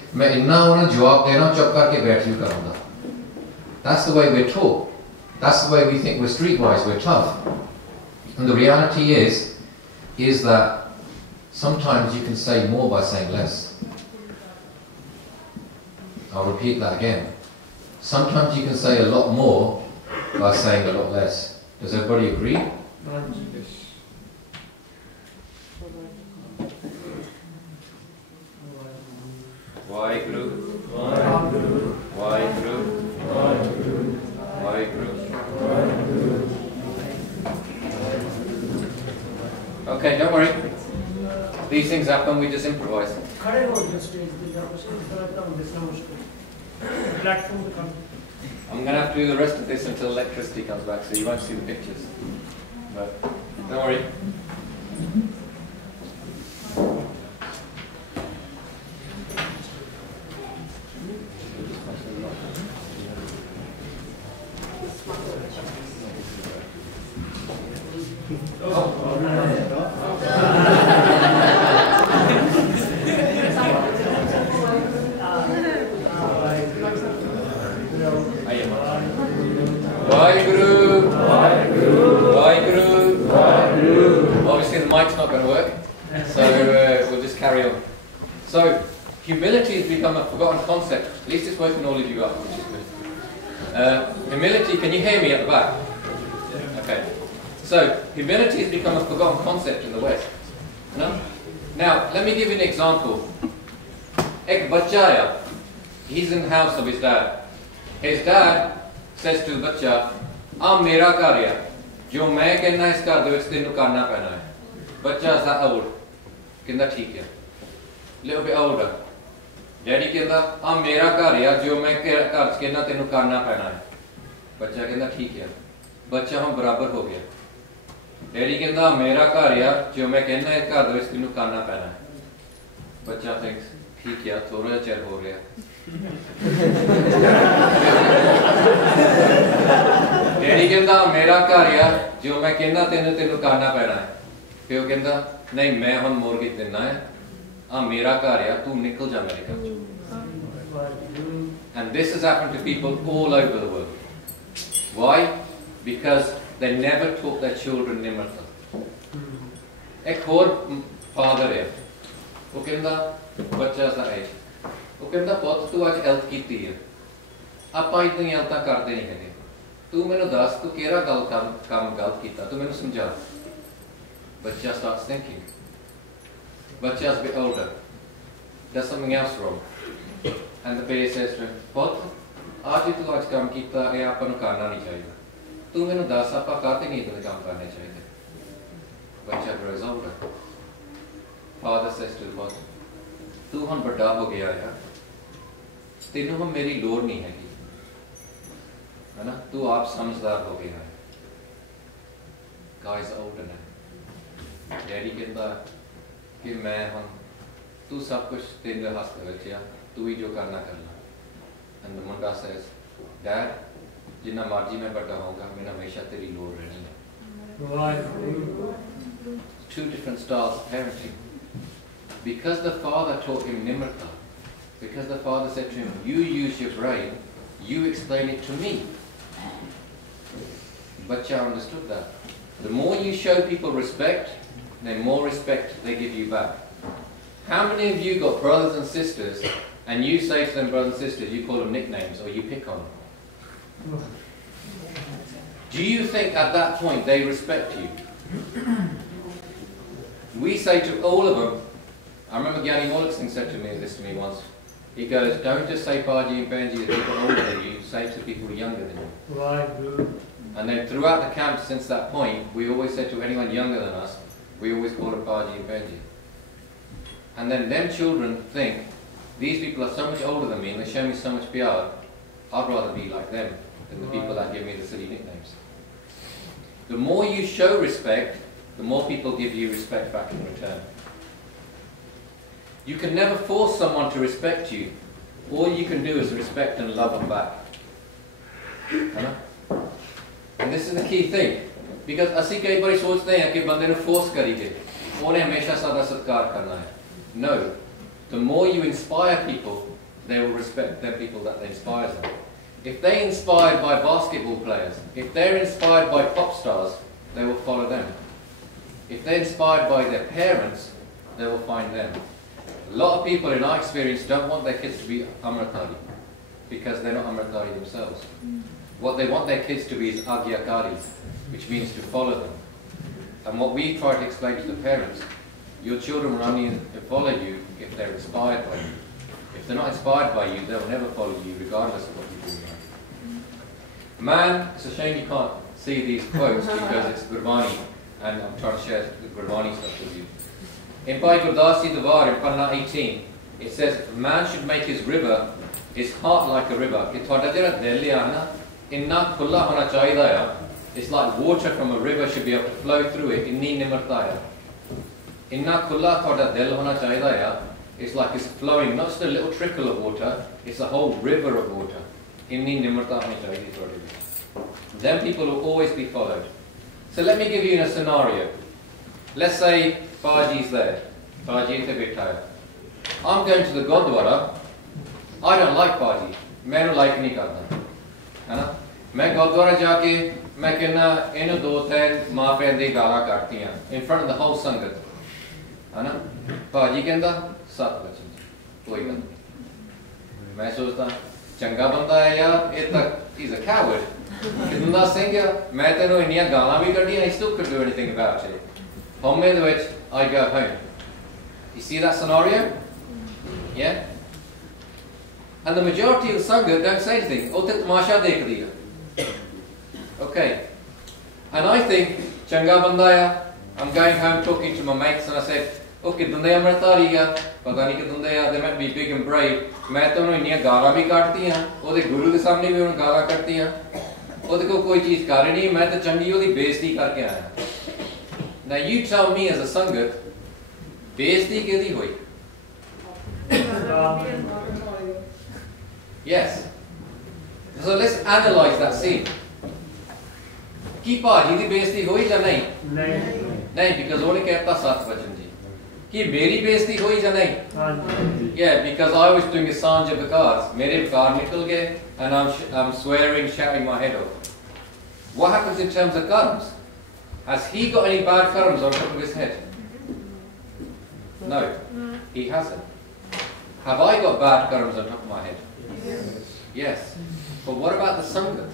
that's the way we're taught. That's the way we think we're streetwise, we're tough. And the reality is that sometimes you can say more by saying less. I'll repeat that again. Sometimes you can say a lot more by saying a lot less. Does everybody agree? Waheguru, Waheguru, Waheguru, Waheguru, Waheguru. Okay, don't worry. These things happen, we just improvise. I'm going to have to do the rest of this until electricity comes back, so you won't see the pictures. But don't worry. Obviously the mic's not going to work, so we'll just carry on. So humility has become a forgotten concept. At least it's woken all of you up, which is good. Humility, can you hear me at the back? Okay. So humility has become a forgotten concept in the West. No? Now, let me give you an example. Ek bachcha hai, he's in the house of his dad. His dad says to the bachcha, "Aa mera ghar hai, jo main कहना इस घर दे विच तैनूं करना पैना है." Bachcha is old. कहंदा ठीक है. Little bit older. Daddy कहंदा, "aa mera ghar hai, jo main घर च कहना तैनूं करना पैना है." Bachcha कहंदा ठीक है. Bachcha हम बराबर हो गया. Daddy कहंदा मेरा घर है, जो मैं कहना है घर दे विच तैनूं करना पैना है. Bachcha thinks, ठीक है थोड़ा चेर हो रहा डैडी कहता मेरा घर आ जो मैं कहना तेन तेन करना पैना है प्यो कहता नहीं मैं हम मोरगेज देना है मेरा घर आ तू निकल जा मेरे घर and this has happened to people all over the world. Why? Because they never taught their children nimrata. एक और father है वो कहता बच्चा सा है वो कहता पुत तू आज हेल्थ कीती है ਆਪਾਂ इतनी हेल्था करते नहीं है तू मैंने दस तू केरा गल काम गलत कीता तू मैंने समझा बच्चा starts thinking बच्चा's a bit older does something else wrong and the parent says to him पुत आज तू आज काम कीता ये अपन करना नहीं चाहिए तू मैंने दस आपा करते नहीं इतने काम करने चाहिए बच्चा grows older father says to the boy तू हम बड़ा हो गया है तेनू हम मेरी लोड़ नहीं है ना तू आप समझदार हो गया है guys older now डैडी कहता कि मैं हम तू सब कुछ तेरे हाथ में बच्चा तू ही जो करना करना and the Munda says dad जिन्ना मर्जी मैं बड़ा होऊंगा मैं हमेशा तेरी लोड़ रहनी है two different styles of parenting because the father taught him nimrata because the father said to him you use your brain you explain it to me Bacha understood that the more you show people respect the more respect they give you back how many of you got brothers and sisters and you say to them brothers and sisters you call them nicknames or you pick on them do you think at that point they respect you we say to all of them I remember Gary Mollickson said to me this to me once he goes don't just say Baji and Benji to people older than you say to people younger than you Right, good. and then throughout the camp since that point we always said to anyone younger than us we always call them Baji and Benji and then them children think these people are so much older than me and they show me so much pyar I'd rather be like them than the people that give me the silly nicknames the more you show respect the more people give you respect back in return you can never force someone to respect you all you can do is respect and love them back and this is the key thing because ਅਸੀਂ ਕਈ ਵਾਰੀ ਸੋਚਦੇ ਹਾਂ ਕਿ ਬੰਦੇ ਨੂੰ force ਕਰੀਏ ਉਹਨੇ ਹਮੇਸ਼ਾ ਸਾਡਾ ਸਤਿਕਾਰ ਕਰਨਾ ਹੈ no the more you inspire people they will respect the people that they inspire them if they're inspired by basketball players if they're inspired by pop stars they will follow them if they're inspired by their parents they will find them a lot of people in our experience don't want their kids to be Amritari because they're not Amritari themselves what they want their kids to be is Agyakaris which means to follow them and what we try to explain to the parents your children will only follow you if they're inspired by you if they're not inspired by you they will never follow you regardless of what you do in life man it's a shame you can't see these quotes because it's Gurbani and I'm trying to share the Gurbani stuff with you in Bhai Gurdasi Davar in Panna 18 it says a man should make his river his heart like a river कि थोड़ा जरा दिल है ना इन्ना खुला होना चाहिए है it's like water from a river should be able to flow through it इन्नी निमरता है इन्ना खुला थोड़ा दिल होना चाहिए है it's like it's flowing not just a little trickle of water it's a whole river of water इन्नी निमरता होनी चाहिए थोड़ी then people will always be followed so let me give you a scenario let's say Baji's there Baji te baitha hai I'm going to the Gurdwara I don't like Baji mainu like nahi karda hai na main Gurdwara jaake main कहना इन दो तीन मां भैन दी गालां कटतियां in front of the whole संगत है ना Baji कहंदा 7 बच्चे कोई गल मैं सोचता चंगा बंदा है यार ये तक he's a coward कितना सिंह मैं तेनों इन्नियां गालां भी कड्डियां I still couldn't do anything about it home में which I go home you see that scenario yeah and the majority of the Sangha don't say anything oh te tamasha dekh diya okay and I think changa banda hai I'm going home talking to my mates and I said okay dunde amritari ya pata nahi ki dunde ya they might be big and brave main to unnu inniyan galan bhi kadtiyan ode guru de samne bhi unnu galan kadtiyan ode ko koi cheez kar nahi main to changi odi beizati karke aaya now you tell me as a sangat बेइज्जती केदी हुई Yes. So let's analyze that scene. Ki Bhaji di बेइज्जती हुई या नहीं? नहीं, because only कहता 7 बजन जी. Ki मेरी बेइज्जती हुई या नहीं? Yeah, because I was doing a Sanj of the cards. मेरे कार निकल गए, and I'm swearing, shouting my head off. What happens in terms of karms? Has he got any bad karms on top of his head? No, he hasn't. Have I got bad karms on top of my head? Yes. But what about the Sangat?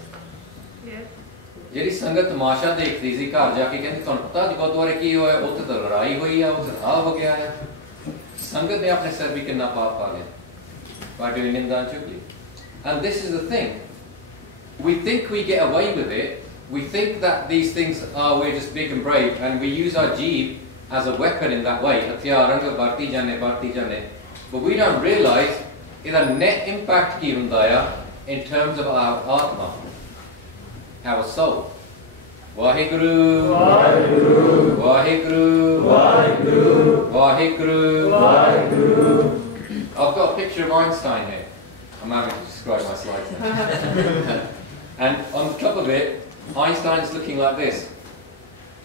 ਜਿਹੜੀ ਸੰਗਤ ਤਮਾਸ਼ਾ ਦੇਖਦੀ ਸੀ ਘਰ ਜਾ ਕੇ ਕਹਿੰਦੀ ਤੁਹਾਨੂੰ ਪਤਾ ਅੱਜ ਗੁਰਦੁਆਰੇ ਕੀ ਹੋਇਆ ਉੱਥੇ ਤਾਂ ਲੜਾਈ ਹੋਈ ਆ ਉੱਥੇ ਆ ਹੋ ਗਿਆ ਹੈ ਸੰਗਤ ਨੇ ਆਪਣੇ ਸਿਰ ਵੀ ਕਿੰਨਾ ਪਾਪ ਪਾ ਲਿਆ by doing ਨਿੰਦਾ ਚੁਗਲੀ and this is the thing we think we get away with it we think that these things are we're just big and brave and we use our jeeb as a weapon in that way ਹਥਿਆਰ ਰੰਗ ਵਰਤੀ ਜਾਂਦੇ but we don't realize ਇਹਦਾ net impact ਕੀ ਹੁੰਦਾ ਆ in terms of our atma our soul. Vaheguru, Vaheguru, Vaheguru, Vaheguru, Vaheguru, Vaheguru. I've got a picture of Einstein here. I'm having to describe my slides now. And on the top of it, Einstein is looking like this.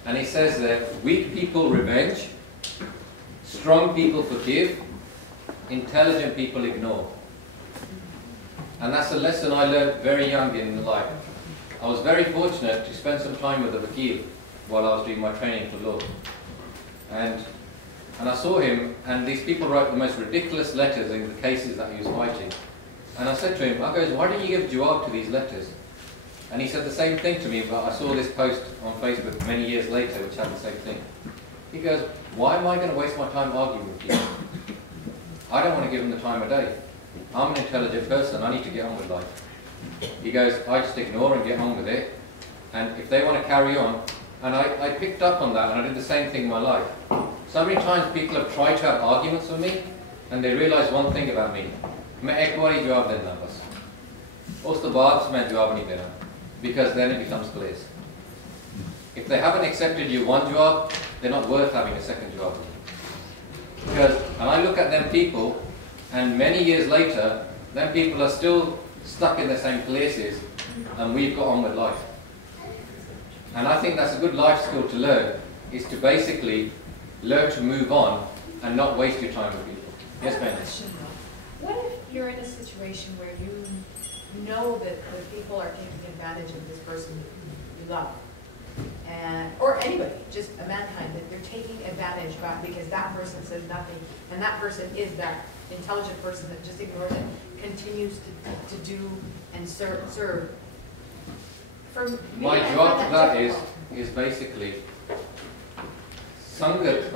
And he says that weak people revenge, strong people forgive, intelligent people ignore. And that's a lesson I learned very young in life. I was very fortunate to spend some time with the Vakil while I was doing my training for law. And I saw him, and these people wrote the most ridiculous letters in the cases that he was fighting. And I said to him, I goes, why don't you give jawab to these letters? And he said the same thing to me, but I saw this post on Facebook many years later which had the same thing. He goes, why am I going to waste my time arguing with people? I don't want to give them the time of day. I'm an intelligent person, I need to get on with life. He goes, I just ignore and get on with it. And if they want to carry on, and I picked up on that and I did the same thing in my life. So many times people have tried to have arguments with me and they realise one thing about me. मैं एक बारी जवाब देना बस. उस तो बाद मैं जवाब नहीं देना. Because then it becomes place. If they haven't accepted you one jawab, they're not worth having a second jawab. Because, and I look at them people, and many years later, them people are still stuck in the same places and we've got on with life. And I think that's a good life skill to learn, is to basically learn to move on and not waste your time with people. Yes, Ben? What if you're in a situation where you know that the people are taking advantage of this person you love? Or anybody, just a mankind, that they're taking advantage because that person says nothing and that person is that intelligent person that just ignores it, continues to do and serve. For me, my job to that is basically Sangat.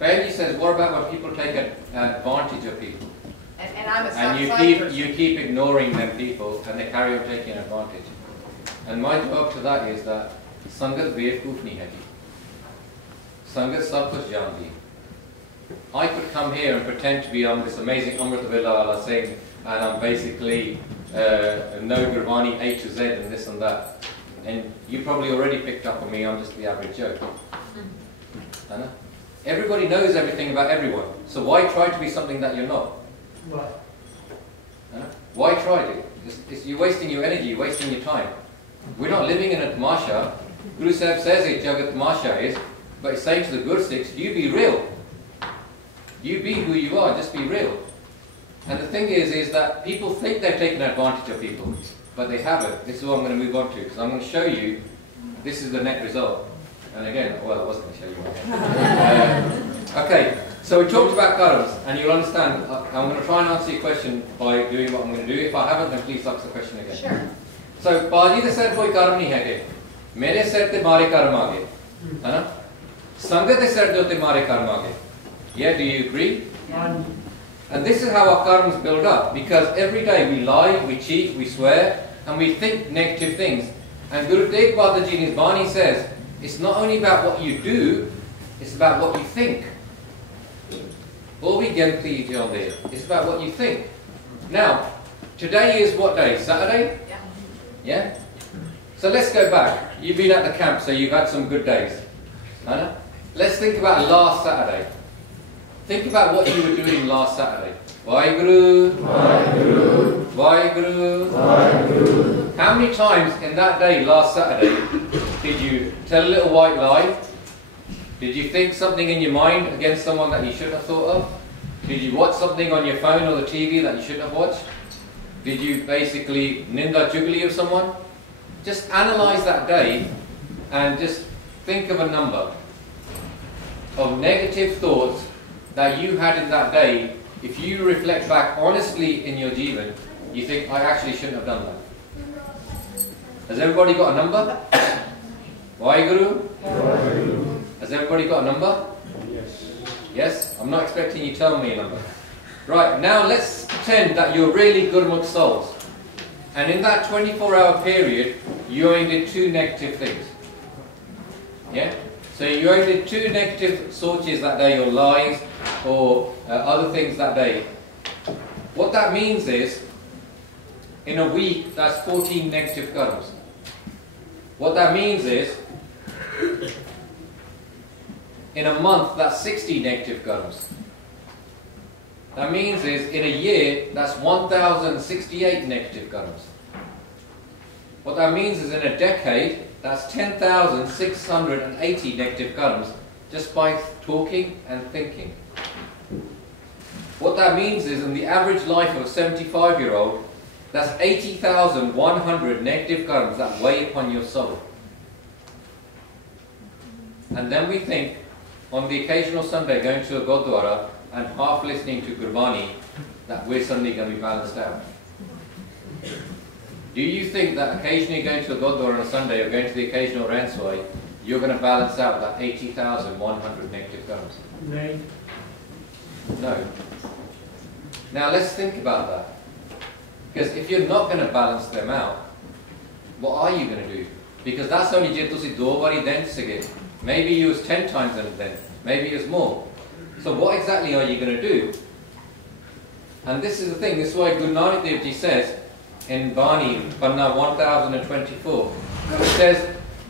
Benji says, what about when people take advantage of people? And I'm a and you keep ignoring them people and they carry on taking advantage. And my job to that is that Sangat bevkoof nahi hai. Sangat sab kuch jandi. I could come here and pretend to be this amazing Amrit Villa saying, and I'm basically no Gurvani A to Z and this and that. And you probably already picked up on me, I'm just the average Joe. Everybody knows everything about everyone. So why try to be something that you're not? Why? Why try to? You're wasting your energy, you're wasting your time. We're not living in a tamasha. Guru Sahib says it, Jagat tamasha is, but he's saying to the Gursikhs, you be real. You be who you are, just be real. And the thing is that people think they're taking advantage of people, but they haven't. This is what I'm going to move on to, because I'm going to show you, this is the net result. And again, well, I wasn't going to show you one. Okay, so we talked about karmas, and you'll understand, I'm going to try and answer your question by doing what I'm going to do. If I haven't, then please ask the question again. Sure. So, Baji the said koi karma nahi hai. Mere said te mare karma aage. है ना? Sangat the said do te mare karma aage. Yeah, do you agree? And this is how our karmas build up, because every day we lie, we cheat, we swear, and we think negative things. And Guru Tegh Bahadur Ji in his Bani says, it's not only about what you do, it's about what you think. It's about what you think. Now, today is what day? Saturday? Yeah? So let's go back. You've been at the camp, so you've had some good days. Let's think about last Saturday. Think about what you were doing last Saturday. Vaheguru, Vaheguru, Vaheguru, Vaheguru. How many times in that day, last Saturday, did you tell a little white lie? Did you think something in your mind against someone that you shouldn't have thought of? Did you watch something on your phone or the TV that you shouldn't have watched? Did you basically ninda jugli of someone? Just analyze that day and just think of a number of negative thoughts that you had in that day. If you reflect back honestly in your jivan, you think, I actually shouldn't have done that. Has everybody got a number? Vaheguru? Vaheguru. Has everybody got a number? Yes. Yes? I'm not expecting you to tell me a number. Right, now let's pretend that you're really Gurmukh souls. And in that 24-hour period, you only did 2 negative things. Yeah? So you only did 2 negative soches that day, or lies, or other things that day. What that means is, in a week, that's 14 negative karmas. What that means is, in a month, that's 60 negative karmas. That means is, in a year, that's 1,068 negative karmas. What that means is, in a decade, that's 10,680 negative karmas, just by talking and thinking. What that means is, in the average life of a 75-year-old, that's 80,100 negative karmas that weigh upon your soul. And then we think, on the occasional Sunday, going to a Gurdwara and half listening to Gurbani, that we're suddenly going to be balanced out. Do you think that occasionally going to a Gurdwara on a Sunday, or going to the occasional Ranswai, you're going to balance out that 80,100 negative karmas? No. No. Now let's think about that. Because if you're not going to balance them out, what are you going to do? Because that's only je tusi 2 vari den sige. Maybe you was 10 times in a den. Maybe it's more. So what exactly are you going to do? And this is the thing. This is why Guru Nanak Dev Ji says in Bani, Panna 1024, it says,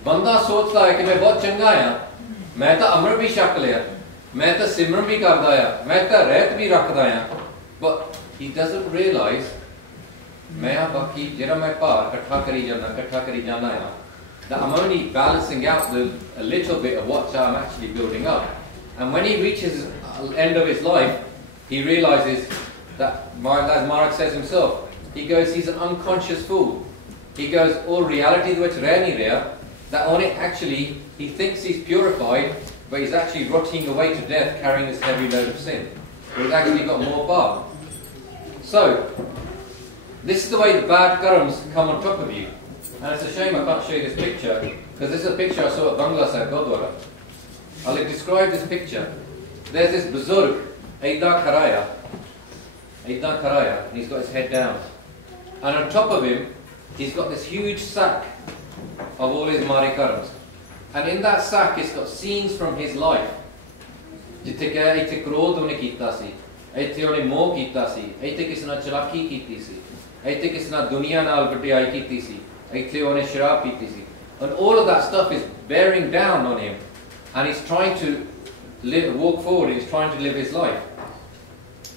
Banda sochta hai ki main bahut changa aya, main ta amrit bhi shak liya, main ta simran bhi karda aya, main ta rehत bhi rakhda aya. But he doesn't realize, main baki jera main par katha kari jana aya, that I'm only balancing out a little bit of what I'm actually building up. And when he reaches the end of his life, he realizes that, as Maharaj says himself, he goes, he's an unconscious fool. He goes, all reality which rehni reha, that on it actually, he thinks he's purified, but he's actually rotting away to death carrying this heavy load of sin. But he's actually got more power. So, this is the way the bad karmas come on top of you. And it's a shame I can't show you this picture, because this is a picture I saw at Bangla Sahib Gurdwara. I'll describe this picture. There's this Buzurg, Aida Karaya, and he's got his head down. And on top of him, he's got this huge sack of all his Mari karmas. And in that sack, it's got scenes from his life. Jitte kya itte krodh une kita si, itte une moh kita si, itte kise na chalaki kiti si, itte kise na duniya naal vadiyai kiti si, itte une sharab piti si. And all of that stuff is bearing down on him. And he's trying to walk forward, he's trying to live his life.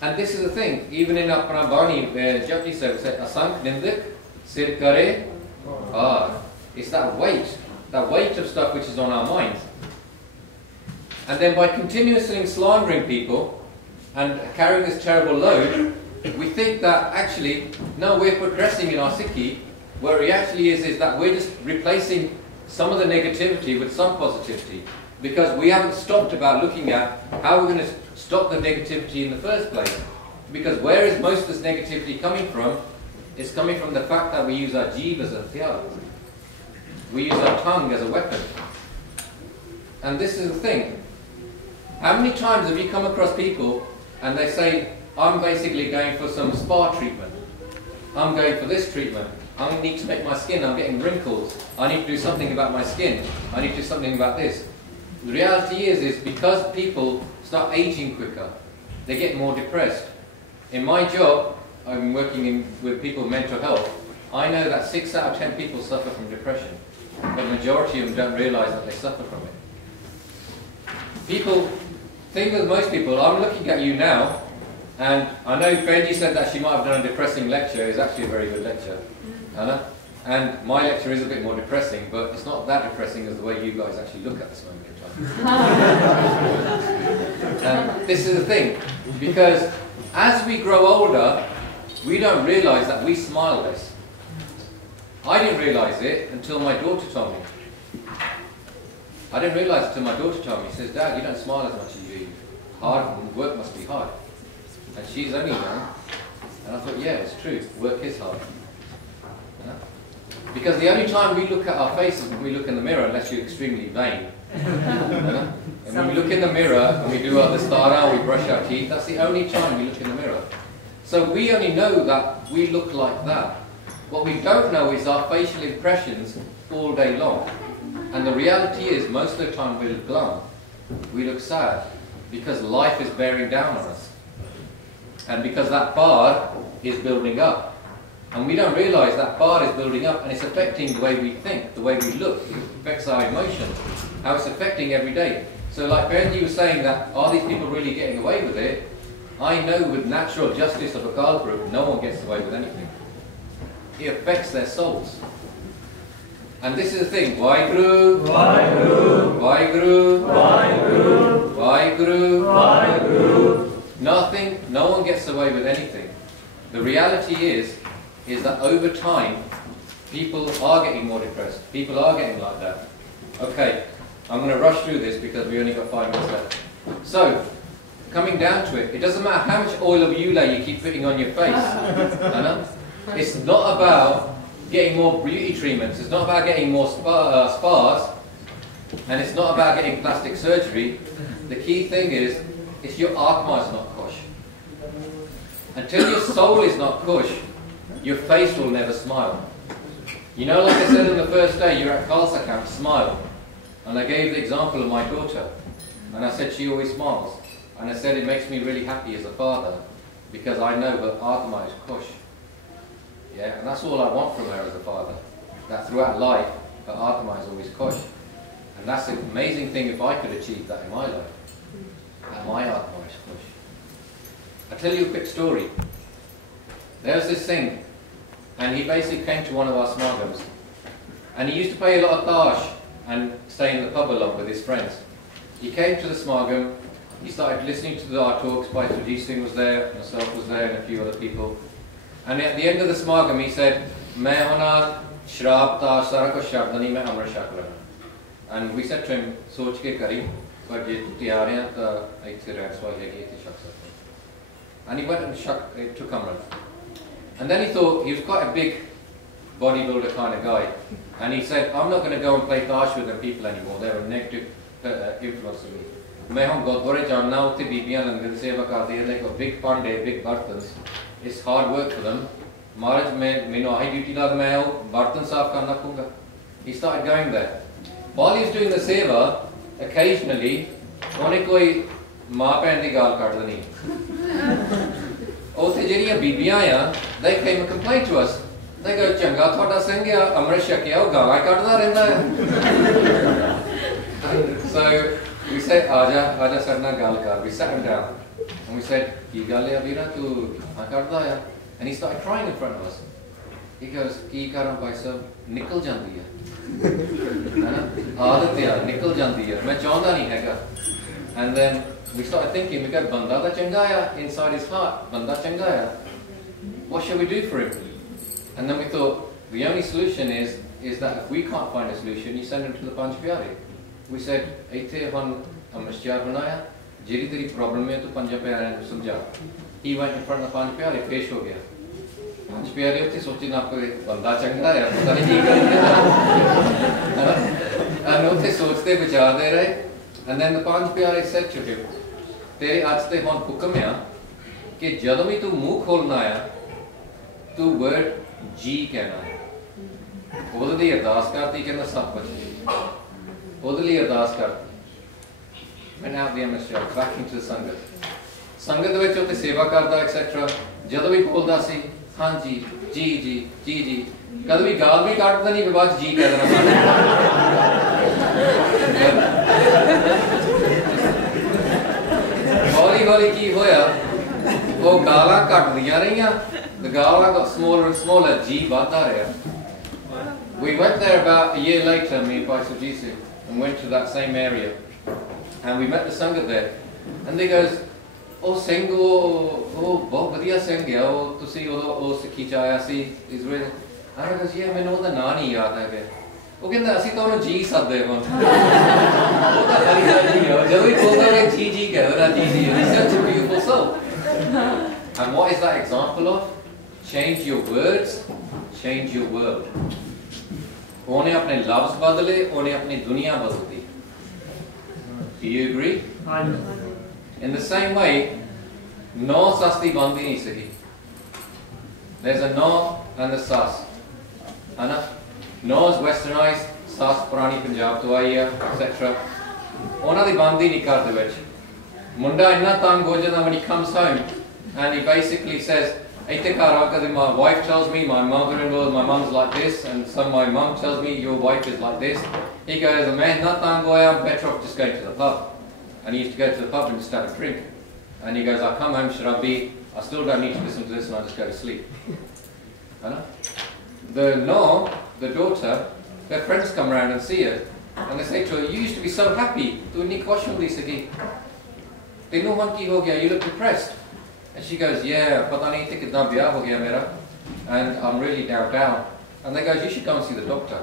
And this is the thing, even in Apna Bani, where Jagjit said, Asank Nindik, Sir Kare, it's that weight of stuff which is on our minds. And then by continuously slandering people and carrying this terrible load, we think that actually, no, we're progressing in our Sikhi, where it actually is that we're just replacing some of the negativity with some positivity. Because we haven't stopped about looking at how we're going to stop the negativity in the first place. Because where is most of this negativity coming from? It's coming from the fact that we use our jeev as a hthiyar. We use our tongue as a weapon. And this is the thing. How many times have you come across people and they say, I'm basically going for some spa treatment. I'm going for this treatment. I need to make my skin, I'm getting wrinkles. I need to do something about my skin. I need to do something about this. The reality is because people start aging quicker, they get more depressed. In my job, I'm working with people with mental health. I know that 6 out of 10 people suffer from depression, but the majority of them don't realize that they suffer from it. People thing with most people, I'm looking at you now, and I know Benji said that she might have done a depressing lecture. It's actually a very good lecture. Anna? And my lecture is a bit more depressing, but it's not that depressing as the way you guys actually look at this moment in time. This is the thing, because as we grow older, we don't realise that we smile less. I didn't realise it until my daughter told me. I didn't realise it until my daughter told me. She says, Dad, you don't smile as much as you do. Hard work must be hard. And she's only young. And I thought, yeah, it's true. Work is hard. Yeah? Because the only time we look at our faces is when we look in the mirror, unless you're extremely vain. Yeah? And when we look in the mirror and we do our dastara, we brush our teeth, that's the only time we look in the mirror. So we only know that we look like that. What we don't know is our facial impressions all day long. And the reality is, most of the time we look glum. We look sad. Because life is bearing down on us. And because that bar is building up. And we don't realise that bar is building up and it's affecting the way we think, the way we look. It affects our emotions, how it's affecting every day. So like Benji was saying that, are these people really getting away with it? I know with natural justice of a Akal group, no one gets away with anything. It affects their souls. And this is the thing, Vaheguru, Vaheguru, Vaheguru, Vaheguru, Vaheguru, Vaheguru. Nothing, no one gets away with anything. The reality is that over time, people are getting more depressed. People are getting like that. Okay, I'm going to rush through this because we only got 5 minutes left. So, coming down to it, it doesn't matter how much oil of Ulay you keep putting on your face. It's not about getting more beauty treatments. It's not about getting more spas. And it's not about getting plastic surgery. The key thing is your atma is not kush. Until your soul is not kush, your face will never smile. You know, like I said on the first day, you're at Khalsa camp, smile. And I gave the example of my daughter. And I said she always smiles. And I said it makes me really happy as a father because I know that atma is kush. Yeah, and that's all I want from her as a father. That throughout life, her atma is always kush. And that's an amazing thing if I could achieve that in my life. And my atma is kush. I'll tell you a quick story. There was this Singh, and he basically came to one of our smargams. And he used to pay a lot of tash and stay in the pub a lot with his friends. He came to the smargam, he started listening to our talks. Bhai Jagjit Singh was there, myself was there, and a few other people. And at the end of the smargam, he said, "Main hona shrab tash sara kuch chhad dani, main amrit shak lana." And we said to him, "Soch ke kari, par je tu tayar hai ta aithe rehs wali hai ki aithe shak sakta." And he went and took Amrit. And then he thought, he was quite a big bodybuilder kind of guy. And he said, "I'm not going to go and play tash with them people anymore. They're a negative influence on me. मैं हम गुरुद्वारे जाना उतने बीबियां लंगर सेवा करती हैं, like a big pande, big बर्तन. It's hard work for them. Marriage में मैंने आही duty ला मैं वो बर्तन साफ करना पड़ूंगा." He started going there. While he was doing the seva, occasionally उन्हें कोई माँ बहन की गाल काट देनी. उतने ਜਿਹੜੀਆਂ बीबियां आ, they came and complained to us. They go, "चंगा थोड़ा Singh आ, अमृत छकिया, वो गालां काटदा रहंदा है." So we said, "Aja sir na gal kar." We sat him down and we said, "Ki gal hai abira tu karda hai?" And he started crying in front of us. He goes, "Ki karan bhai sahab, nikal jandi hai." Aadat hai, nikal jandi hai. Main chaਹੁੰਦਾ nahi hega. And then we started thinking, we got banda da changa hai inside his heart. Banda changa hai. What should we do for him? And then we thought, the only solution is that if we can't find a solution, you send him to the Panch Pyare. We said, "Aithe hon amrishchar banaya, jeri teri problem hai tu Panch Pyare nu samjha." He went in front of the Panch Pyare, pesh ho gaya. Panch Pyare utte soche na koi banda changa hai, pata nahi ki karenge. And utte sochte vichar de rahe. And then the Panch Pyare said to him, "Tere aaj te hon hukam hai कि जब भी तू मुंह खोलना है तू word जी कहना है." ਉਹਦੇ ਲਈ ਅਰਦਾਸ ਕਰਤੀ, ਕਹਿੰਦਾ ਸਭ ਕੁਝ ਉਹਦੇ ਲਈ ਅਰਦਾਸ ਕਰਤੀ। ਮੈਂ ਆਪ ਦੀ ਅਮਰਸ਼ਾ ਬੈਕ ਇਨਟੂ ਸੰਗਤ ਦੇ ਵਿੱਚ ਉੱਥੇ ਸੇਵਾ ਕਰਦਾ ਐਕਸੈਟਰਾ। ਜਦੋਂ ਵੀ ਬੋਲਦਾ ਸੀ ਹਾਂਜੀ ਜੀ ਜੀ ਜੀ ਜੀ, ਕਦੇ ਵੀ ਗਾਲ ਵੀ ਕੱਢਦਾ ਨਹੀਂ, ਬਾਅਦ ਜੀ ਕਹਿ ਦੇਣਾ। ਘਟਦੀਆਂ ਰਹੀਆਂ. The gala got smaller and smaller. G ਵੱਧਦਾ ਰਿਹਾ. We went there about a year later, me and Bhai Jagjit, and went to that same area. And we met the Sangat there. And they goes, oh Singh, oh बहुत बढ़िया Singh है, oh तुसी ਉਹ ਸਿੱਖੀ ਚ ਆਇਆ ਸੀ Israel. And I goes, yeah, ਮੈਨੂੰ ਉਹਦਾ ਨਾਂ ਨਹੀਂ ਯਾਦ ਹੈਗਾ. ਉਹ ਕਹਿੰਦਾ ਅਸੀਂ ਤਾਂ ਉਹਨੂੰ ਜੀ ਸੱਦਦੇ ਹਾਂ. ਉਹ ਤਾਂ ਹਰੀਦਾ ਜੀ ਹੈ. ਜਦੋਂ ਵੀ ਬੋਲਦਾ ਹੈ ਜੀ ਕਹਿੰਦਾ ਜੀ. He's such a beautiful soul. And what is that example of? Change your words, change your world. ਉਹਨੇ ਆਪਣੇ ਲਫ਼ਜ਼ ਬਦਲੇ, ਉਹਨੇ ਆਪਣੀ ਦੁਨੀਆ ਬਦਲਦੀ. Do you agree? In the same way, no sas ਦੀ ਬਣਦੀ ਨਹੀਂ ਸੀਗੀ. There's a no and a sas. Anna? No is westernized, sas ਪੁਰਾਣੀ ਪੰਜਾਬ ਤੋਂ ਆਈ ਹੈ, etc. ਉਹਨਾਂ ਦੀ ਬਣਦੀ ਨਹੀਂ ਘਰ ਦੇ ਵਿੱਚ. ਮੁੰਡਾ ਇੰਨਾ ਤੰਗ ਹੋ ਜਾਂਦਾ when he comes home and he basically says, my wife tells me my mother-in-law, my mum's like this, and my mum tells me your wife is like this. He goes, man, I'm better off just going to the pub. And he used to go to the pub and just have a drink. And he goes, I come home, I still don't need to listen to this, and I just go to sleep. The daughter, their friends come around and see her, and they say to her, you used to be so happy. You look depressed. And she goes, yeah, but I need to get done, and I'm really down. And they goes, you should go and see the doctor.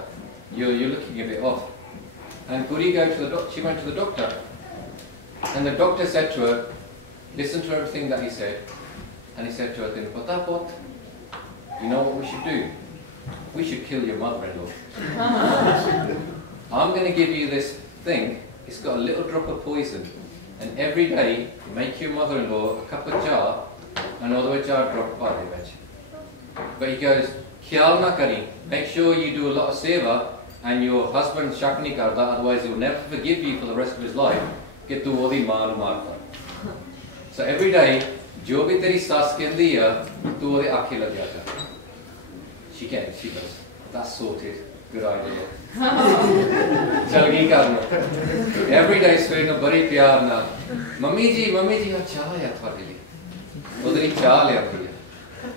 You're looking a bit off. And could he go to the doctor? She went to the doctor. And the doctor said to her, listen to everything that he said. And he said to her, you know what we should do? We should kill your mother-in-law. I'm going to give you this thing. It's got a little drop of poison. And every day, make your mother-in-law a cup of jar, and all the jar drop by the veg. But he goes, Khiyal na kari. Make sure you do a lot of seva, and your husband shak nahi karda, otherwise he'll never forgive you for the rest of his life. Ke tu odi maar marta. So every day, jo bhi teri saas kendi hai, tu odi aakhe lag jata. She goes, that's sorted. Good idea. Every day swear na bari pyar na. Mummy ji, cha hai thode li. Udri cha le aati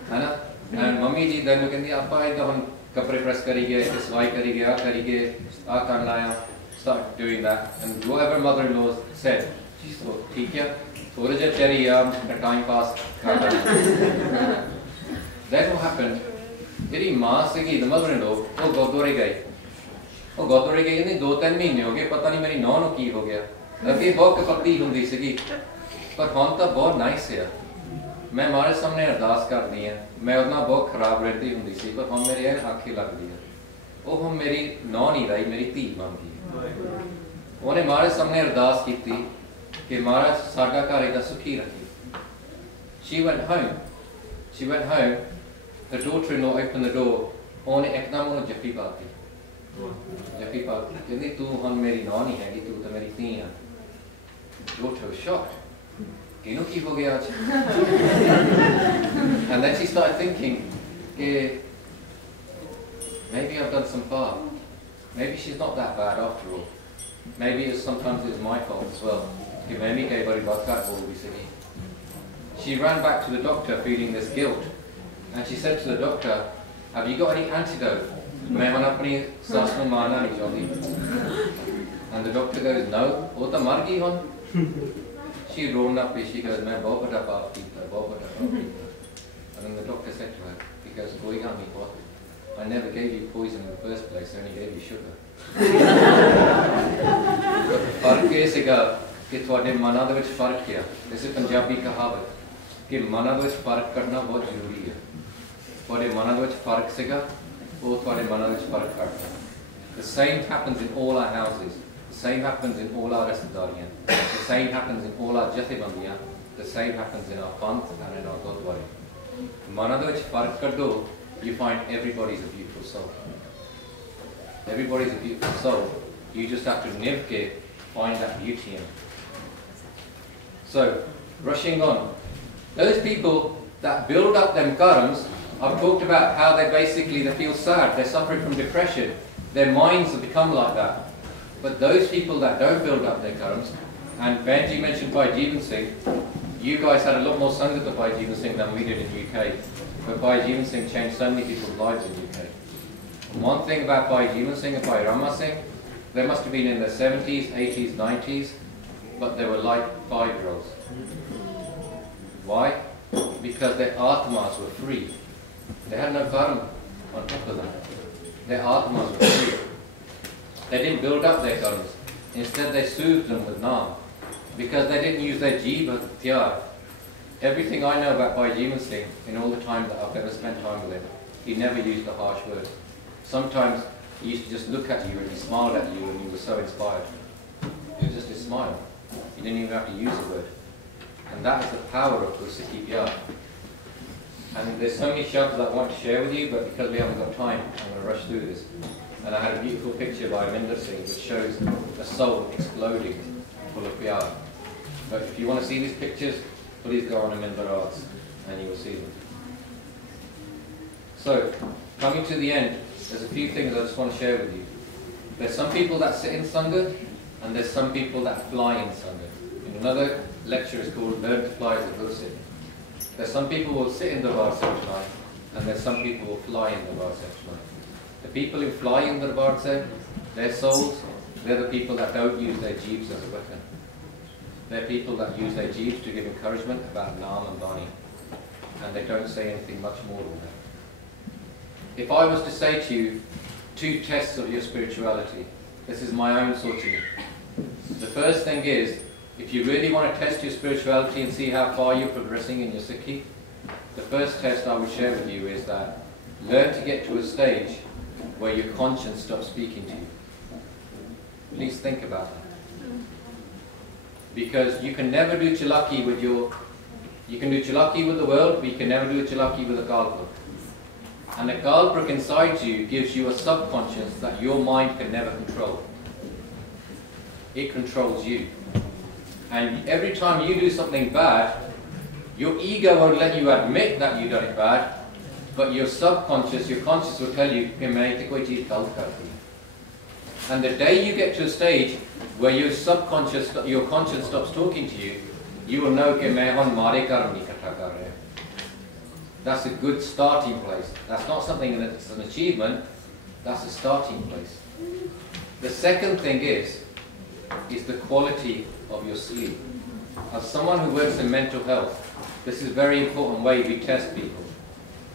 hai na? And mummy ji then kendi appa ida hun kapde press karige, sifai karige, aa karige, aa karna hai. Start doing that, and whatever mother-in-law said, she thought, theek hai, thoda ja cheri hai, time pass karna hai. Then what happened? ਜਿਹੜੀ ਮਾਂ ਸੀਗੀ, the mother-in-law, ਉਹ ਗੁਰਦੁਆਰੇ ਗਏ ਨਹੀਂ 2-3 ਮਹੀਨੇ ਹੋ ਗਏ, ਪਤਾ ਨਹੀਂ ਮੇਰੀ ਨੌਂ ਨੂੰ ਕੀ ਹੋ ਗਿਆ. ਅੱਗੇ ਬਹੁਤ ਕਪੱਤੀ ਹੁੰਦੀ ਸੀਗੀ, ਪਰ ਹੁਣ ਤਾਂ ਬਹੁਤ ਨਾਈਸ ਆ. ਮੈਂ ਮਾਰੇ ਸਾਹਮਣੇ ਅਰਦਾਸ ਕਰਦੀ ਆ, ਮੈਂ ਉਹਦੇ ਨਾਲ ਬਹੁਤ ਖਰਾਬ ਰਹਿੰਦੀ ਹੁੰਦੀ ਸੀ, ਪਰ ਹੁਣ ਮੇਰੇ ਆਖੇ ਲੱਗਦੀ ਆ. ਉਹ ਹੁਣ ਮੇਰੀ ਨੌਂ ਨਹੀਂ ਰਹੀ, ਮੇਰੀ ਧੀ ਬਣ ਗਈ. ਉਹਨੇ ਮਾਰੇ ਸਾਹਮਣੇ ਅਰਦਾਸ ਕੀਤੀ ਕਿ ਮਹਾਰਾਜ ਸਾਡਾ ਘਰ ਇਹਦਾ ਸੁਖੀ ਰੱਖੀ. She went home. Her daughter-in-law opened the door. ਉਹਨੇ ਇੱਕਦਮ ਉਹਨੂੰ ਜੱਫੀ ਪਾਤੀ. ਕਹਿੰਦੀ ਤੂੰ ਹੁਣ ਮੇਰੀ ਨੌਂ ਨਹੀਂ ਹੈਗੀ, ਤੂੰ ਤਾਂ ਮੇਰੀ ਧੀ ਆ. Daughter was shocked. ਕਿਹਨੂੰ ਕੀ ਹੋ ਗਿਆ ਅੱਜ? And then she started thinking, maybe I've done some harm. Maybe she's not that bad after all. Maybe sometimes it's my fault as well. Maybe ਕਈ ਵਾਰੀ ਬਹੁਤ ਘੱਟ ਬੋਲ ਵੀ ਸੀਗੀ. She ran back to the doctor feeling this guilt. And she said to the doctor, have you got any antidote? मैं मन अपनी सास को मारना नहीं चाहती. And the doctor goes, no, वो तो मर गई हूँ. She rolled up, she goes, मैं बहुत बड़ा पाप किया. And then the doctor said to her, he goes, कोई गल नहीं बहुत. I never gave you poison in the first place, I only gave you sugar. फर्क ये सीगा कि ਤੁਹਾਡੇ ਮਨਾਂ ਦੇ ਵਿੱਚ ਫਰਕ ਹੈ. जैसे पंजाबी कहावत कि ਮਨਾਂ ਦੇ ਵਿੱਚ ਫਰਕ ਕਰਨਾ ਬਹੁਤ ਜ਼ਰੂਰੀ ਹੈ. ਤੁਹਾਡੇ ਮਨਾਂ ਦੇ ਵਿੱਚ ਫਰਕ ਸੀਗਾ, ਉਹ ਤੁਹਾਡੇ ਮਨਾਂ ਵਿੱਚ ਫਰਕ ਕਰਦਾ. The same happens in all our houses. The same happens in all our restaurantes. The same happens in all our jathebandiyan. The same happens in our panth and in our gurdware. ਮਨਾਂ ਦੇ ਵਿੱਚ ਫਰਕ ਕੱਢੋ, you find everybody's a beautiful soul. Everybody's a beautiful soul. You just have to nivke, find that beauty in it. So, rushing on. Those people that build up them karams, I've talked about how they feel sad, they're suffering from depression, their minds have become like that. But those people that don't build up their karams, and Benji mentioned by Jeevan Singh, you guys had a lot more Sangat of Bhai Jeevan Singh than we did in the UK. But Bhai Jeevan Singh changed so many people's lives in the UK. And one thing about Bhai Jeevan Singh and Bhai Rama Singh, they must have been in their 70s, 80s, 90s, but they were like 5-year-olds. Why? Because their atmas were free. They had no karma on top of them. Their atmas were free. They didn't build up their karmas. Instead, they soothed them with naam. Because they didn't use their jiva thyar. Everything I know about Bhai Jeevan Singh, in all the time that I've ever spent time with him, he never used a harsh word. Sometimes he used to just look at you and he smiled at you and you were so inspired. It was just his smile. He didn't even have to use a word. And that is the power of Gursikhi Pyar. And there's so many shabds that I want to share with you, but because we haven't got time, I'm going to rush through this. And I had a beautiful picture by Minder Singh which shows a soul exploding full of pyar. But if you want to see these pictures, please go on Minder Arts and you will see them. So, coming to the end, there's a few things I just want to share with you. There's some people that sit in Sangat, and there's some people that fly in Sangat. In another lecture is called Learn to Fly as a Gursikh. There's some people who will sit in the Darbar Sahib tonight, and there's some people who will fly in the Darbar Sahib tonight. The people who fly in the Darbar Sahib, their souls, they're the people that don't use their jeeves as a weapon. They're people that use their jeeves to give encouragement about Naam and Bani, and they don't say anything much more than that. If I was to say to you, 2 tests of your spirituality, this is my own sorting. The first thing is, if you really want to test your spirituality and see how far you're progressing in your Sikhi, the first test I would share with you is that learn to get to a stage where your conscience stops speaking to you. Please think about that. Because you can never do chalaki with you can do chalaki with the world, but you can never do chalaki with a kalpuk. And the kalpuk inside you gives you a subconscious that your mind can never control. It controls you. And every time you do something bad, your ego won't let you admit that you've done it bad, but your subconscious, your conscious will tell you, and the day you get to a stage where your subconscious, your conscience stops talking to you, you will know that that's a good starting place. That's not something that's an achievement, that's a starting place. The second thing is the quality of your sleep. As someone who works in mental health, this is a very important way we test people.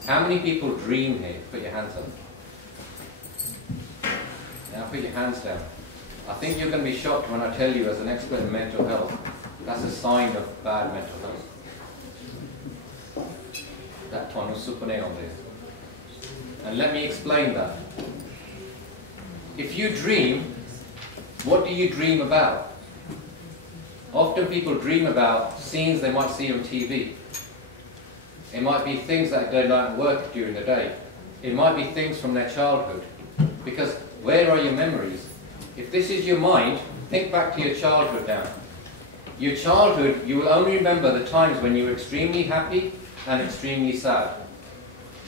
How many people dream here? Put your hands up. Now put your hands down. I think you're going to be shocked when I tell you, as an expert in mental health, that's a sign of bad mental health. That one was supane on there. And let me explain that. If you dream, what do you dream about? Often people dream about scenes they might see on TV. It might be things that they don't work during the day. It might be things from their childhood. Because where are your memories? If this is your mind, think back to your childhood now. Your childhood, you will only remember the times when you were extremely happy and extremely sad.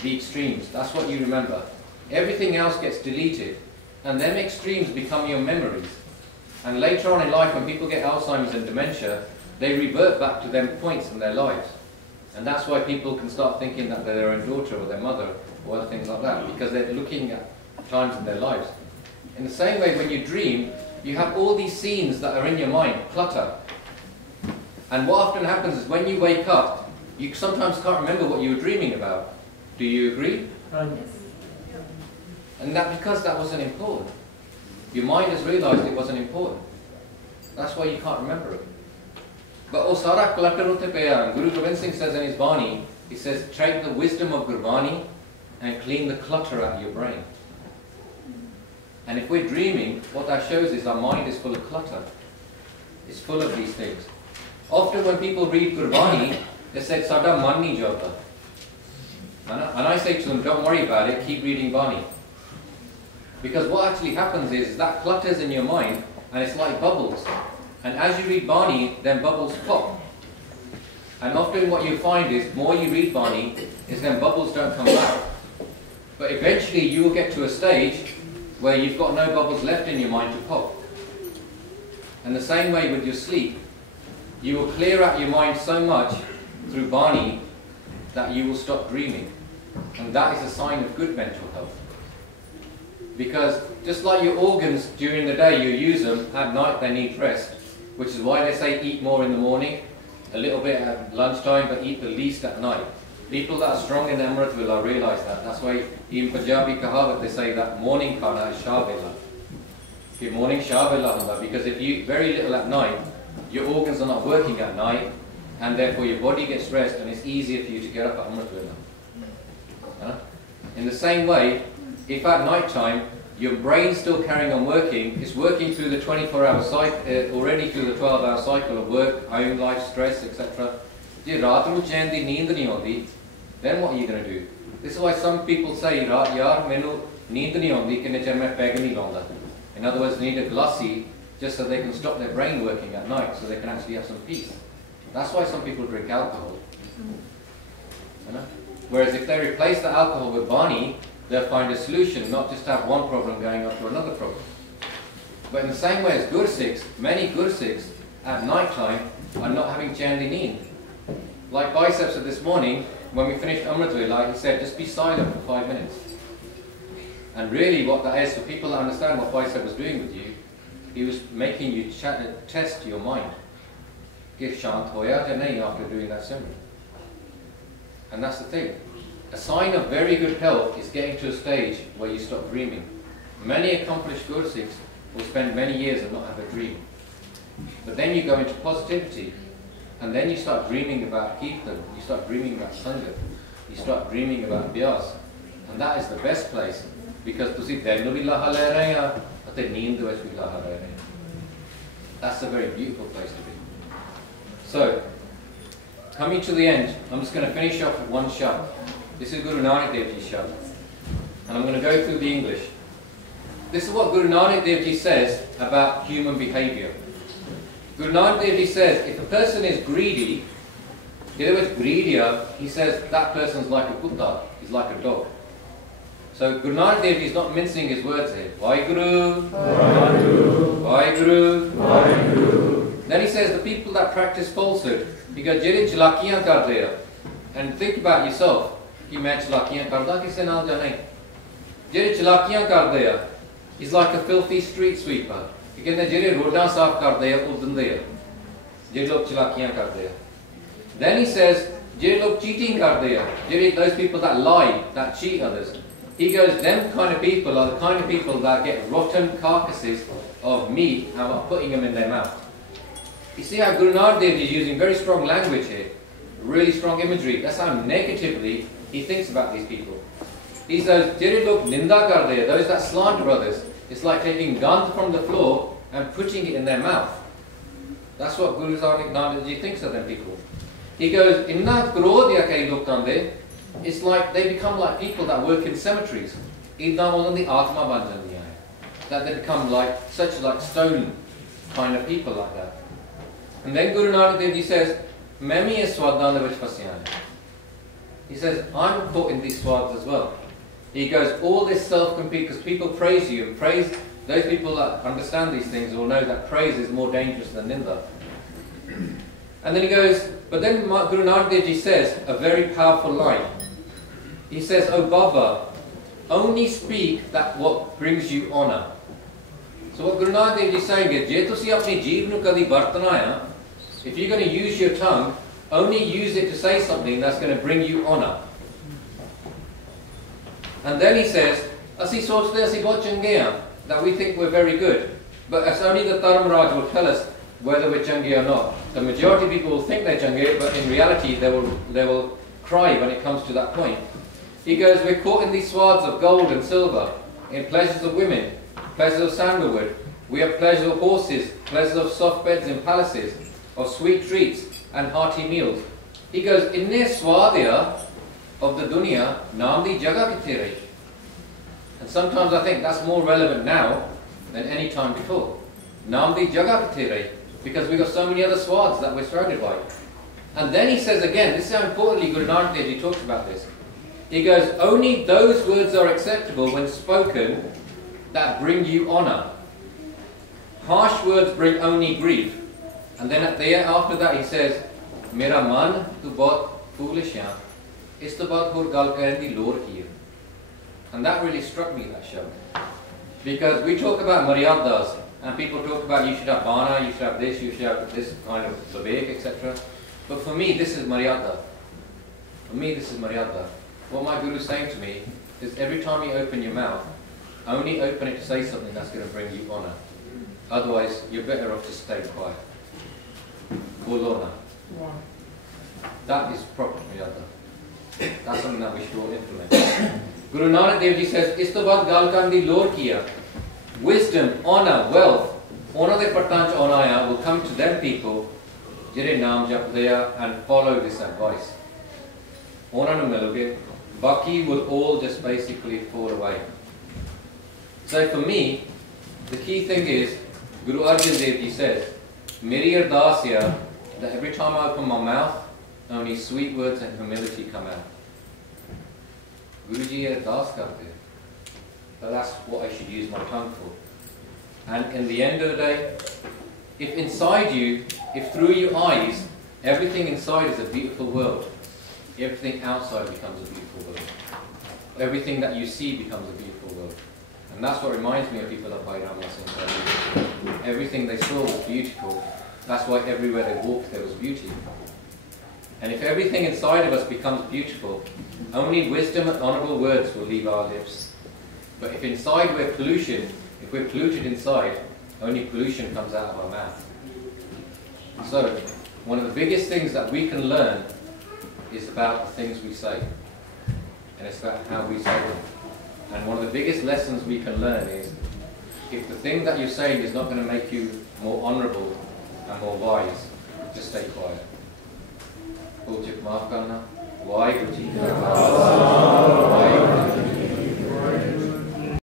The extremes, that's what you remember. Everything else gets deleted, and them extremes become your memories. And later on in life, when people get Alzheimer's and dementia, they revert back to them points in their lives. And that's why people can start thinking that they're their own daughter or their mother or other things like that, because they're looking at times in their lives. In the same way, when you dream, you have all these scenes that are in your mind, clutter. And what often happens is when you wake up, you sometimes can't remember what you were dreaming about. Do you agree? Yes. And that because that wasn't important. Your mind has realized it wasn't important. That's why you can't remember it. But Osara clutter utte paya. Guru Gobind Singh says in his Bani, he says, take the wisdom of Gurbani and clean the clutter out of your brain. And if we're dreaming, what that shows is our mind is full of clutter. It's full of these things. Often when people read Gurbani, they say, Sada manni jota. And I say to them, don't worry about it, keep reading Bani. Because what actually happens is that clutters in your mind, and it's like bubbles. And as you read Bani, then bubbles pop. And often what you find is, the more you read Bani, is then bubbles don't come back. But eventually you will get to a stage where you've got no bubbles left in your mind to pop. And the same way with your sleep. you will clear out your mind so much through Bani that you will stop dreaming. And that is a sign of good mental health. Because just like your organs during the day, you use them, at night they need rest. Which is why they say eat more in the morning, a little bit at lunchtime, but eat the least at night. People that are strong in Amrit will realise that. That's why in Punjabi Kahavat they say that morning khana is Shah Vela. If morning Shah Vela hunda, because if you eat very little at night, your organs are not working at night, and therefore your body gets rest, and it's easier for you to get up at Amrit Vela. In the same way, if at night time your brain's still carrying on working, it's working through the 24-hour cycle, already through the 12-hour cycle of work, home life, stress, etc. Then what are you going to do? This is why some people say, yaar, mainu neend nahi aunਦੀ ਕਿੰਨੇ ਚਿਰ ਮੈਂ peg ਨਹੀਂ ਲਾਉਂਦਾ. In other words, they need a glassy just so they can stop their brain working at night, so they can actually have some peace. That's why some people drink alcohol. Whereas if they replace the alcohol with Bani, they'll find a solution, not just have one problem going up to another problem. But in the same way as Gursikhs, many Gursikhs at night time are not having Chandi Neend. Like Bhai said this morning, when we finished Amrit Vela, he said, just be silent for 5 minutes. And really what that is, for people that understand what Bhai was doing with you, he was making you test your mind. Get shant hoya ya nahi after doing that simran. And that's the thing. A sign of very good health is getting to a stage where you stop dreaming. Many accomplished Gursikhs will spend many years and not have a dream. But then you go into positivity, and then you start dreaming about Kirtan, you start dreaming about Sangha, you start dreaming about Vyas. And that is the best place, because tusi dil nu bhi laha le rahe ha ate neend vich bhi laha le rahe ha. That's a very beautiful place to be. So, coming to the end, I'm just going to finish off with one shot. This is Guru Nanak Dev Ji's shot. And I'm going to go through the English. This is what Guru Nanak Dev Ji says about human behavior. Guru Nanak Dev Ji says, if a person is greedy, in other words, greedier, he says that person's like a kutta, he's like a dog. So Guru Nanak Dev Ji is not mincing his words here. Vaheguru, Vaheguru, Vaheguru, Vaheguru. Then he says the people that practice falsehood, he goes, jehde chalakiyan karde hai. And think about yourself. Ki main chalakiyan karda kise naal ja nahi. Jehde chalakiyan karde hai, he's like a filthy street sweeper. He कहते जैसे रोडां साफ करते हैं उदंदे हैं, जे लोग चलाकियां करते हैं. Then he says, जे लोग cheating करते हैं, जे those people that lie, that cheat others. He goes, them kind of people are the kind of people that get rotten carcasses of meat and are putting them in their mouth. You see how Guru Nanak Dev Ji is using very strong language here, really strong imagery. That's how negatively he thinks about these people. He says, जे लोग निंदा करते हैं, those that slander others. It's like taking gand from the floor and putting it in their mouth. That's what Guru Nanak Ji thinks of them people. He goes, Inna krodya kai log kande. It's like they become like people that work in cemeteries. That they become like such like stone kind of people like that. And then Guru Nanak Dev Ji says, Memi is swadana vich fasyan. He says, I'm caught in these swads as well. He goes, all this self-compete, because people praise you, and praise, those people that understand these things will know that praise is more dangerous than ninda. And then he goes, but then Guru Nanak Dev Ji says a very powerful line. He says, oh Baba, only speak that what brings you honor. So what Guru Nanak Dev Ji is saying is, je tusi apni jeev nu kadi vartana hai, if you're going to use your tongue, only use it to say something that's going to bring you honor. And then he says, Asi sochte asi bahut change hain, that we think we're very good. But it's only the Dharam Raj will tell us whether we're change or not. The majority of people will think they're change, but in reality they will cry when it comes to that point. He goes, we're caught in these swaths of gold and silver, in pleasures of women, pleasures of sandalwood. We have pleasures of horses, pleasures of soft beds in palaces, of sweet treats and hearty meals. He goes, inne swadya of the dunya, naam di jagah kithe rahi. And sometimes I think that's more relevant now than any time before. Naam di jagah kithe rahi, because we've got so many other swads that we're surrounded by. And then he says again, this is how importantly Guru Nanak Dev Ji talks about this. He goes, only those words are acceptable when spoken that bring you honor. Harsh words bring only grief. And then after that he says, Mera man tu bahut foolish hai. Is to bahut hor gal karan di lor ki hai. And that really struck me, that show. Because we talk about maryadas, and people talk about you should have bana, you should have this, you should have this kind of vivek, etc. But for me, this is maryada. For me, this is maryada. What my guru is saying to me is every time you open your mouth, only open it to say something that's going to bring you honor. Otherwise, you're better off to stay quiet. Bolona. That is proper maryada. That's something that we should all implement. Guru Nanak Dev Ji says, "Is to baad gal karan di lor kiya." Wisdom, honor, wealth, honor de partanch onaya will come to them people, jire naam japdaya, and follow this advice. Honor nu miloge, baki will all just basically fall away. So for me, the key thing is, Guru Arjan Dev Ji says, "Meri ardas hai that every time I open my mouth, only sweet words and humility come out." Guruji ardas karte. But that's what I should use my tongue for. And in the end of the day, if inside you, if through your eyes, everything inside is a beautiful world, everything outside becomes a beautiful world. Everything that you see becomes a beautiful world. And that's what reminds me of people like Bhai Ram Singh. Everything they saw was beautiful. That's why everywhere they walked there was beauty. And if everything inside of us becomes beautiful, only wisdom and honourable words will leave our lips. But if inside we're pollution, if we're polluted inside, only pollution comes out of our mouth. So, one of the biggest things that we can learn is about the things we say. And it's about how we say them. And one of the biggest lessons we can learn is, if the thing that you're saying is not going to make you more honourable and more wise, just stay quiet. Maaf karna. Why?